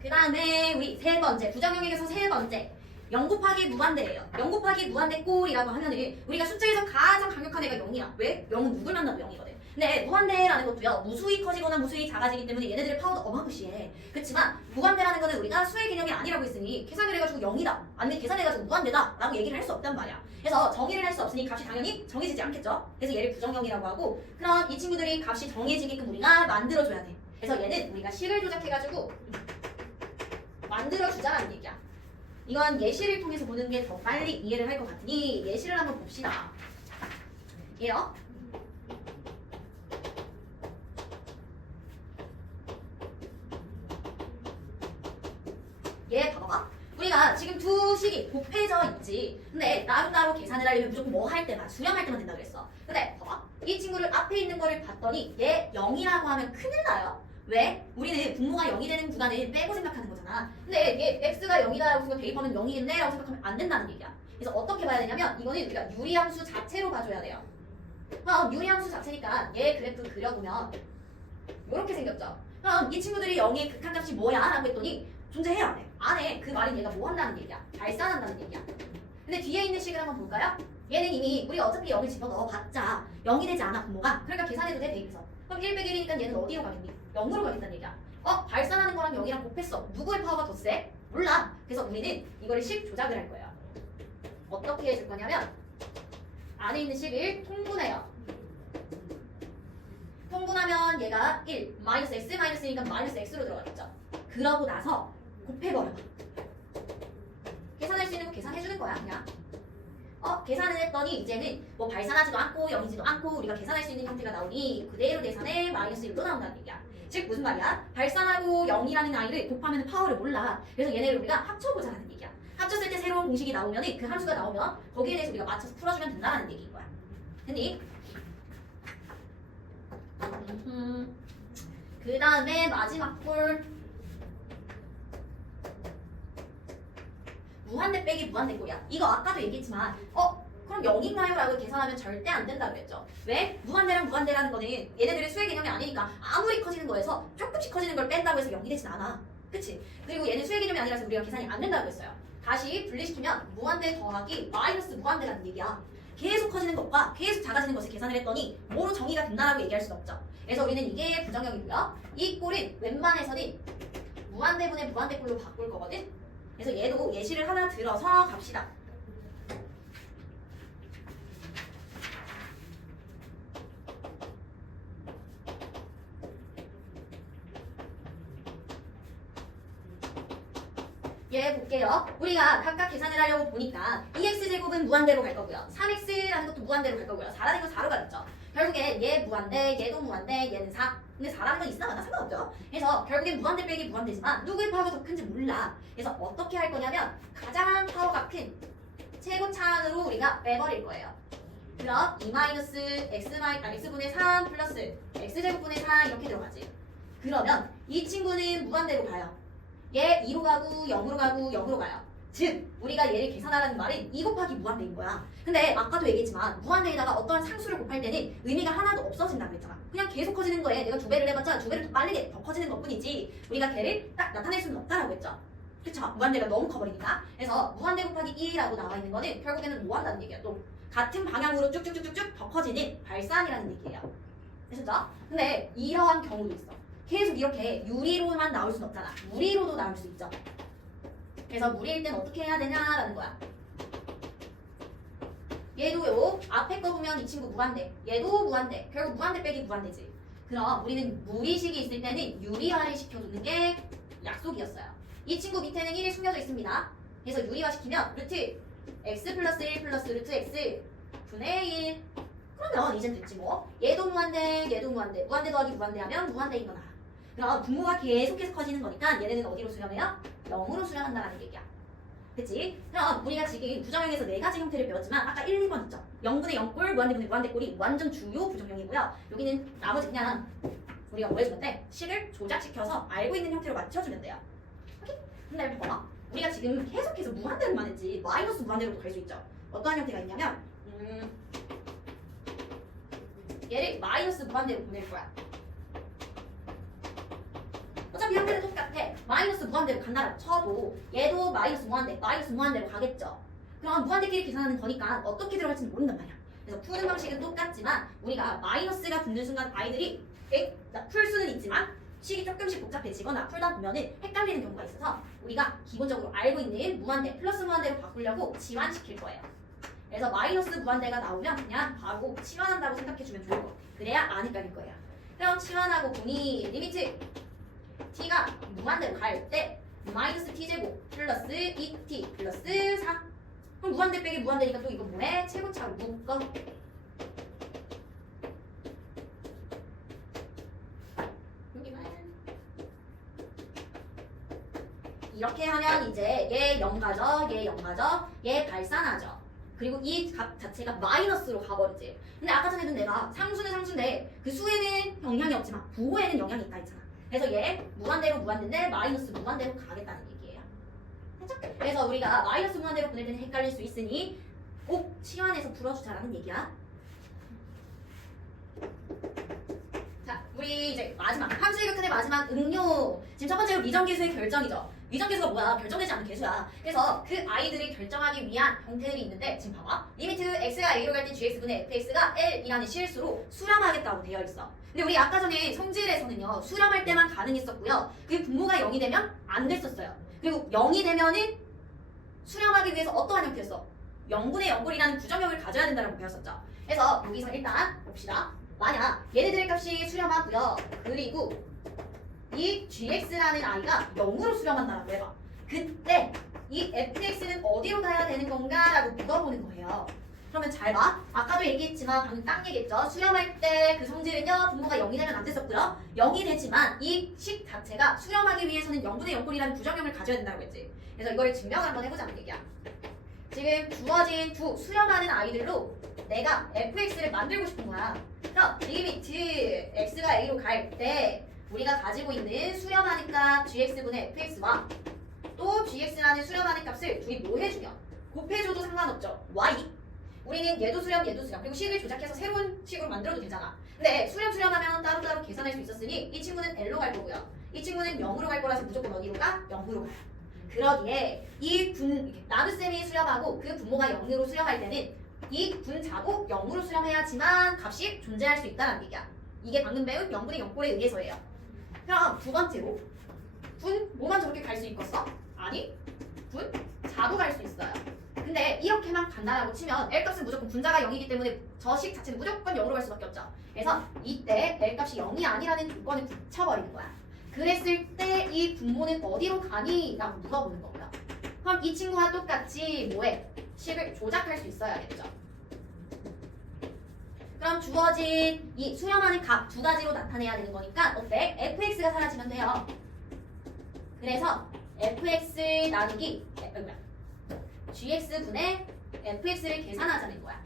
그 다음에 우리 세 번째 부정형에서 세 번째 0 곱하기 무한대예요. 0 곱하기 무한대 꼴이라고 하면은 우리가 숫자에서 가장 강력한 애가 0이야. 왜? 0은 누굴 만나도 0이거든. 근데 무한대라는 것도요. 무수히 커지거나 무수히 작아지기 때문에 얘네들의 파워도 어마무시해. 그렇지만 무한대라는 거는 우리가 수의 개념이 아니라고 했으니 계산을 해가지고 0이다. 아니면 계산해가지고 무한대다. 라고 얘기를 할 수 없단 말이야. 그래서 정의를 할 수 없으니 값이 당연히 정해지지 않겠죠. 그래서 얘를 부정형이라고 하고 그럼 이 친구들이 값이 정해지게끔 우리가 만들어줘야 돼. 그래서 얘는 우리가 식을 조작해가지고 만들어주자라는 얘기야. 이건 예시를 통해서 보는 게 더 빨리 이해를 할 것 같으니 예시를 한번 봅시다. 예요. 얘 봐봐. 우리가 지금 두 식이 곱해져 있지. 근데 따로따로 계산을 하려면 무조건 뭐 할 때만 수렴할 때만 된다 그랬어. 근데 봐봐. 이 친구를 앞에 있는 거를 봤더니 얘 0이라고 하면 큰일 나요. 왜? 우리는 분모가 0이 되는 구간을 빼고 생각하는 거잖아. 근데 이게 x가 0이다라고 생각 대입하면 0이겠네 라고 생각하면 안 된다는 얘기야. 그래서 어떻게 봐야 되냐면 이거는 우리가 유리함수 자체로 봐줘야 돼요. 그럼 유리함수 자체니까 얘 그래프 그려보면 이렇게 생겼죠. 그럼 이 친구들이 0의 극한값이 뭐야? 라고 했더니 존재해요 안 해? 안 해. 그 말은 얘가 뭐 한다는 얘기야? 발산한다는 얘기야. 근데 뒤에 있는 식을 한번 볼까요? 얘는 이미 우리가 어차피 0을 집어넣어봤자 0이 되지 않아 분모가. 그러니까 계산해도 돼 대입해서. 그럼 1 빼기 1이니까 얘는 어디로 가겠니? 0으로 가겠다는 얘기야. 발산하는 거랑 0이랑 곱했어. 누구의 파워가 더 세? 몰라. 그래서 우리는 이거를 식 조작을 할 거예요. 어떻게 해줄 거냐면 안에 있는 식을 통분해요. 통분하면 얘가 1 마이너스 x 마이너스니까 마이너스 x로 들어가겠죠. 그러고 나서 곱해버려. 계산할 수 있는 거 계산해주는 거야 그냥. 계산을 했더니 이제는 뭐 발산하지도 않고 0이지도 않고 우리가 계산할 수 있는 형태가 나오니 그대로 계산해 마이너스 1로 나온다는 얘기야. 즉 무슨 말이야? 발산하고 0이라는 아이를 곱하면 파워를 몰라. 그래서 얘네를 우리가 합쳐보자는 얘기야. 합쳤을 때 새로운 공식이 나오면 그 함수가 나오면 거기에 대해서 우리가 맞춰서 풀어주면 된다는 얘기인 거야. 됐니? 그 다음에 마지막 꼴 무한대 빼기 무한대 꼴이야. 이거 아까도 얘기했지만 그럼 0인가요? 라고 계산하면 절대 안 된다고 그랬죠. 왜? 무한대랑 무한대라는 거는 얘네들의 수의 개념이 아니니까 아무리 커지는 거에서 조금씩 커지는 걸 뺀다고 해서 0이 되진 않아. 그치? 그리고 얘는 수의 개념이 아니라서 우리가 계산이 안 된다고 했어요. 다시 분리시키면 무한대 더하기 마이너스 무한대라는 얘기야. 계속 커지는 것과 계속 작아지는 것을 계산을 했더니 뭐로 정의가 된다라고 얘기할 수는 없죠. 그래서 우리는 이게 부정형이고요. 이 꼴은 웬만해서는 무한대분의 무한대꼴로 바꿀 거거든. 그래서 얘도 예시를 하나 들어서 갑시다. 얘 볼게요. 우리가 각각 계산을 하려고 보니까 2x제곱은 무한대로 갈 거고요. 3x라는 것도 무한대로 갈 거고요. 4라는 건 4로 가겠죠. 결국에 얘 무한대, 얘도 무한대, 얘는 4. 근데 4라는 건 있으나 마나 상관없죠. 그래서 결국엔 무한대 빼기 무한대지만 누구의 파워가 더 큰지 몰라. 그래서 어떻게 할 거냐면 가장 파워가 큰 최고차항으로 우리가 빼버릴 거예요. 그럼 2-x분의 3 플러스 x제곱분의 4 이렇게 들어가지. 그러면 이 친구는 무한대로 가요. 얘 2로 가고 0으로 가고 0으로 가요. 즉 우리가 얘를 계산하라는 말은 2 곱하기 무한대인 거야. 근데 아까도 얘기했지만 무한대에다가 어떤 상수를 곱할 때는 의미가 하나도 없어진다고 그랬잖아. 그냥 계속 커지는 거에 내가 2배를 해봤자 2배를 더 빠르게 더 커지는 것뿐이지 우리가 걔를 딱 나타낼 수는 없다라고 했죠. 그쵸? 무한대가 너무 커버리니까. 그래서 무한대 곱하기 2라고 나와 있는 거는 결국에는 뭐 한다는 얘기야. 또 같은 방향으로 쭉쭉쭉쭉쭉 더 커지는 발산이라는 얘기예요. 되셨죠? 근데 이러한 경우도 있어. 계속 이렇게 유리로만 나올 수는 없잖아. 무리로도 나올 수 있죠. 그래서 무리일 땐 어떻게 해야 되냐라는 거야. 얘도요. 앞에 거 보면 이 친구 무한대. 얘도 무한대. 결국 무한대 빼기 무한대지. 그럼 우리는 무리식이 있을 때는 유리화를 시켜두는 게 약속이었어요. 이 친구 밑에는 1이 숨겨져 있습니다. 그래서 유리화시키면 루트 x 플러스 1 플러스 루트 x 분의 1. 그러면 이젠 됐지 뭐. 얘도 무한대, 얘도 무한대. 무한대 더하기 무한대 하면 무한대인 거다. 그럼 분모가 계속해서 커지는 거니까 얘네는 어디로 수렴해요? 0으로 수렴한다는 얘기야. 그치? 그럼 우리가 지금 부정형에서 4가지 형태를 배웠지만 아까 1, 2번 있죠? 0분의 0꼴, 무한대분의 무한대꼴이 완전 주요 부정형이고요. 여기는 나머지 그냥 우리가 뭐 해주면 돼? 식을 조작시켜서 알고 있는 형태로 맞춰주면 돼요. 오케이? 근데 봐봐. 우리가 지금 계속해서 무한대로만 했지 마이너스 무한대로도 갈 수 있죠. 어떠한 형태가 있냐면 얘를 마이너스 무한대로 보낼 거야. 어차피 형태는 똑같아. 마이너스 무한대로 간다라고 쳐도 얘도 마이너스 무한대로 가겠죠. 그럼 무한대끼리 계산하는 거니까 어떻게 들어갈지는 모른단 말이야. 그래서 푸는 방식은 똑같지만 우리가 마이너스가 붙는 순간 아이들이 풀 수는 있지만 식이 조금씩 복잡해지거나 풀다 보면은 헷갈리는 경우가 있어서 우리가 기본적으로 알고 있는 무한대 플러스 무한대로 바꾸려고 치환시킬 거예요. 그래서 마이너스 무한대가 나오면 그냥 바로 치환한다고 생각해주면 좋을 것 같아. 그래야 안 헷갈릴 거예요. 그럼 치환하고 보니 리미트 t가 무한대로 갈 때 마이너스 t제곱 플러스 2t 플러스 4. 그럼 무한대 빼기 무한대니까 또 이거 뭐해? 최고차로 묶어. 여기만. 이렇게 하면 이제 얘 0 가져, 얘 0 가져, 얘 발산하죠. 그리고 이 값 자체가 마이너스로 가버리지. 근데 아까 전에도 내가 상수는 상수인데 그 수에는 영향이 없지만 부호에는 영향이 있다 했잖아. 그래서 얘 무한대로 무한대인데 마이너스 무한대로 가겠다는 얘기예요. 그렇죠? 그래서 우리가 마이너스 무한대로 보낼 때는 헷갈릴 수 있으니 꼭 치환해서 풀어주자라는 얘기야. 자, 우리 이제 마지막 함수의 극한의 마지막 응용. 지금 첫 번째로 미정계수의 결정이죠. 이전 계수가 뭐야? 결정되지 않는 계수야. 그래서 그 아이들을 결정하기 위한 형태들이 있는데 지금 봐봐. 리미트 x가 a로 갈 때 gx분의 fx가 l이라는 실수로 수렴하겠다고 되어 있어. 근데 우리 아까 전에 성질에서는요. 수렴할 때만 가능했었고요. 그 분모가 0이 되면 안 됐었어요. 그리고 0이 되면은 수렴하기 위해서 어떠한 형태였어? 0분의 0꼴이라는 부정형을 가져야 된다고 배웠었죠. 그래서 여기서 일단 봅시다. 만약 얘네들의 값이 수렴하고요. 그리고 이 gx라는 아이가 0으로 수렴한다라고 해봐. 그때 이 fx는 어디로 가야 되는 건가? 라고 물어보는 거예요. 그러면 잘 봐. 아까도 얘기했지만 방금 딱 얘기했죠. 수렴할 때 그 성질은요. 분모가 0이 되면 안 됐었고요. 0이 되지만 이 식 자체가 수렴하기 위해서는 0분의 0꼴이라는 부정형을 가져야 된다고 했지. 그래서 이거를 증명을 한번 해보자는 얘기야. 지금 주어진 두 수렴하는 아이들로 내가 fx를 만들고 싶은 거야. 그럼 리미트 x가 a로 갈 때 우리가 가지고 있는 수렴하는 값 gx분의 fx와 또 gx라는 수렴하는 값을 둘이 뭐 해주면 곱해줘도 상관없죠. y. 우리는 얘도 수렴 그리고 식을 조작해서 새로운 식으로 만들어도 되잖아. 근데 수렴하면 따로따로 계산할 수 있었으니 이 친구는 l로 갈 거고요. 이 친구는 0으로 갈 거라서 무조건 어디로 가? 0으로 가요. 그러기에 이 나눗셈이 수렴하고 그 분모가 0으로 수렴할 때는 이 분자도 0으로 수렴해야지만 값이 존재할 수 있다는 얘기야. 이게 방금 배운 0분의 0꼴에 의해서예요. 그럼 두 번째로 분 뭐만 저렇게 갈 수 있겠어? 아니 분 자도 갈 수 있어요. 근데 이렇게만 간다라고 치면 L값은 무조건 분자가 0이기 때문에 저 식 자체는 무조건 0으로 갈 수밖에 없죠. 그래서 이때 L값이 0이 아니라는 조건을 붙여버리는 거야. 그랬을 때 이 분모는 어디로 가니? 라고 물어보는 거고요. 그럼 이 친구와 똑같이 뭐해? 식을 조작할 수 있어야겠죠. 그럼 주어진 이 수렴하는 값 두 가지로 나타내야 되는 거니까 어때? fx가 사라지면 돼요. 그래서 fx 나누기 gx분의 fx를 계산하자는 거야.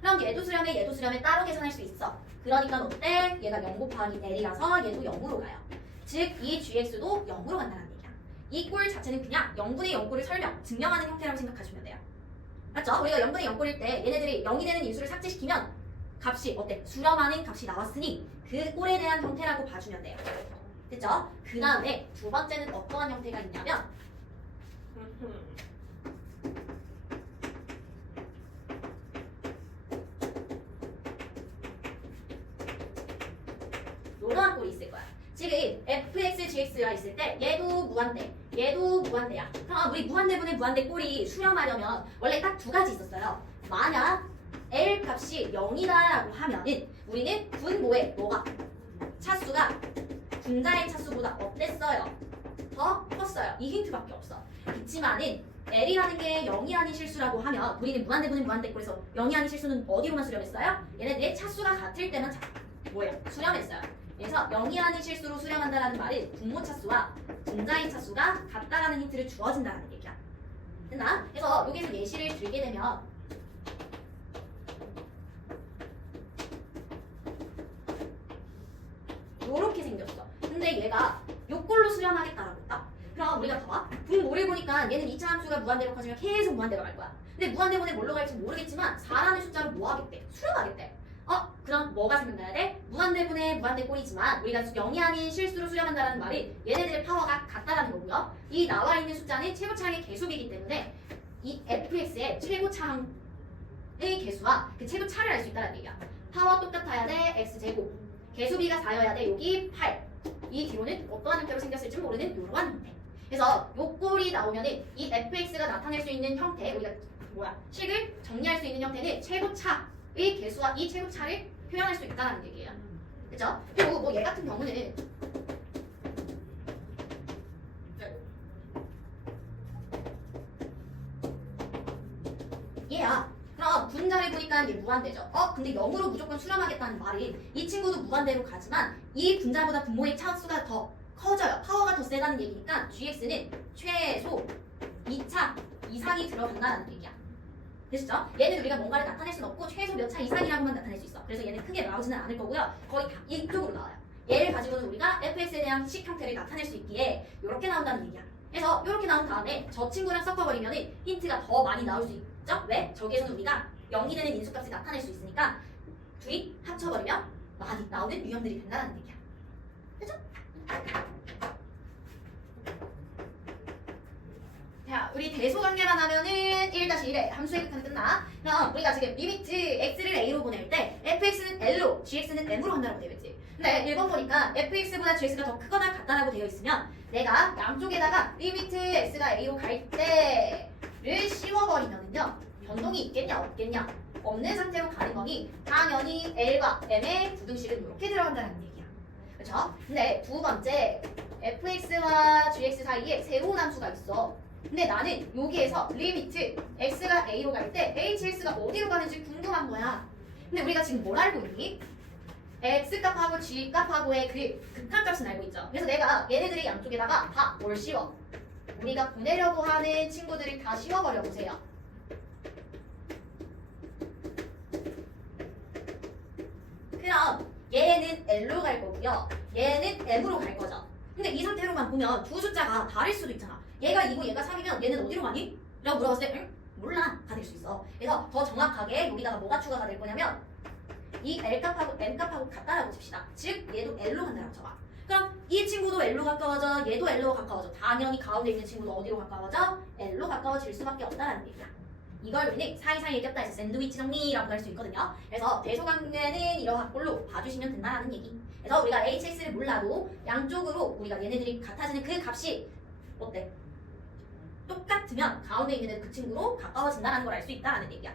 그럼 얘도 수렴에 따로 계산할 수 있어. 그러니까 어때? 얘가 0 곱하기 l이라서 얘도 0으로 가요. 즉 이 gx도 0으로 간다는 얘기야. 이 꼴 자체는 그냥 0분의 0꼴을 증명하는 형태라고 생각하시면 돼요. 맞죠? 우리가 0분의 0꼴일 때 얘네들이 0이 되는 인수를 삭제시키면 값이 어때? 수렴하는 값이 나왔으니 그 꼴에 대한 형태라고 봐주면 돼요. 됐죠? 그 다음에 두 번째는 어떠한 형태가 있냐면 이러한 꼴이 있을 거야. 지금 fx, gx가 있을 때 얘도 무한대, 얘도 무한대야. 그럼 우리 무한대분의 무한대 꼴이 수렴하려면 원래 딱 두 가지 있었어요. 만약 L 값이 0이다라고 하면은 우리는 분모의 뭐가? 차수가 분자의 차수보다 어땠어요? 더 컸어요. 이 힌트밖에 없어. 그치만은 L이라는 게 0이 아닌 실수라고 하면 우리는 무한대분의 무한대꼴에서 0이 아닌 실수는 어디로만 수렴했어요? 얘네들의 차수가 같을 때만 뭐예요? 수렴했어요. 그래서 0이 아닌 실수로 수렴한다라는 말은 분모 차수와 분자의 차수가 같다라는 힌트를 주어진다는 얘기야. 됐나? 그래서 여기서 예시를 들게 되면 요렇게 생겼어. 근데 얘가 요꼴로 수렴하겠다라고 했다. 그럼 우리가 봐봐. 분모를 보니까 얘는 2차 함수가 무한대로 커지면 계속 무한대로 갈 거야. 근데 무한대분에 뭘로 갈지 모르겠지만 4라는 숫자로 뭐 하겠대? 수렴하겠대. 그럼 뭐가 생각나야 돼? 무한대분의 무한대꼴이지만 우리가 0이 아닌 실수로 수렴한다는 말이 얘네들의 파워가 같다라는 거고요. 이 나와 있는 숫자는 최고차항의 계수이기 때문에 이 fx의 최고차항의 계수와 그 최고차를 알 수 있다는 얘기야. 파워 똑같아야 돼. x제곱. 계수비가 4여야 돼. 여기 8. 이 뒤로는 어떠한 형태로 생겼을지 모르는 이러한 형태. 그래서 요 꼴이 나오면은 이 fx가 나타낼 수 있는 형태, 우리가 식을 정리할 수 있는 형태는 최고차의 계수와 이 최고차를 표현할 수 있다는 얘기예요. 그렇죠? 그리고 뭐 얘 같은 경우는 얘야. 그럼 분자를 보니까 이게 무한대죠. 근데 0으로 무조건 수렴하겠다는 말이 이 친구도 무한대로 가지만 이 분자보다 분모의 차수가 더 커져요. 파워가 더 세다는 얘기니까 gx는 최소 2차 이상이 들어간다는 얘기야. 되시죠? 얘는 우리가 뭔가를 나타낼 수는 없고 최소 몇 차 이상이라고만 나타낼 수 있어. 그래서 얘는 크게 나오지는 않을 거고요. 거의 다 이쪽으로 나와요. 얘를 가지고는 우리가 fx에 대한 식 형태를 나타낼 수 있기에 이렇게 나온다는 얘기야. 그래서 이렇게 나온 다음에 저 친구랑 섞어버리면 힌트가 더 많이 나올 수 있죠? 왜? 저기에서는 우리가 0이 되는 인수값을 나타낼 수 있으니까 둘이 합쳐버리면 많이 나오는 유형들이 된다는 얘기야. 그죠? 자, 우리 대소관계만 하면은 1-1에 함수의 극한은 끝나. 그럼 우리가 지금 리미트 x를 a로 보낼 때 fx는 l로, gx는 m으로 한다고 되어 있지. 근데 1번 보니까 fx보다 gx가 더 크거나 같다라고 되어 있으면 내가 양쪽에다가 리미트 x가 a로 갈 때를 씌워버리면은요 변동이 있겠냐 없겠냐 없는 상태로 가는 거니 당연히 l과 m의 부등식은 이렇게 들어간다는 얘기야. 그렇죠? 근데 두 번째 fx와 gx 사이에 새로운 함수가 있어. 근데 나는 여기에서 리미트 x가 a로 갈 때 hx가 어디로 가는지 궁금한 거야. 근데 우리가 지금 뭘 알고 있니? x값하고 g값하고의 그 극한값은 알고 있죠. 그래서 내가 얘네들의 양쪽에다가 다 뭘 씌워? 우리가 보내려고 하는 친구들을 다 씌워버려 보세요. 그럼 얘는 L로 갈 거고요. 얘는 M으로 갈 거죠. 근데 이 상태로만 보면 두 숫자가 다를 수도 있잖아. 얘가 2고 얘가 3이면 얘는 어디로 가니? 라고 물어봤을 때 응? 몰라. 가 될 수 있어. 그래서 더 정확하게 여기다가 뭐가 추가가 될 거냐면 이 L값하고 M값하고 같다라고 칩시다. 즉 얘도 L로 간다라고 쳐봐. 그럼 이 친구도 L로 가까워져. 얘도 L로 가까워져. 당연히 가운데 있는 친구도 어디로 가까워져? L로 가까워질 수밖에 없다라는 얘기야. 이걸 우리는 사이사이에 꼈다 해서 샌드위치 정리라고 할 수 있거든요. 그래서 대소관계는 이러한 꼴로 봐주시면 된다는 얘기. 그래서 우리가 hx를 몰라도 양쪽으로 우리가 얘네들이 같아지는 그 값이 어때? 똑같으면 가운데 있는 그 친구로 가까워진다는 걸 알 수 있다는 얘기야.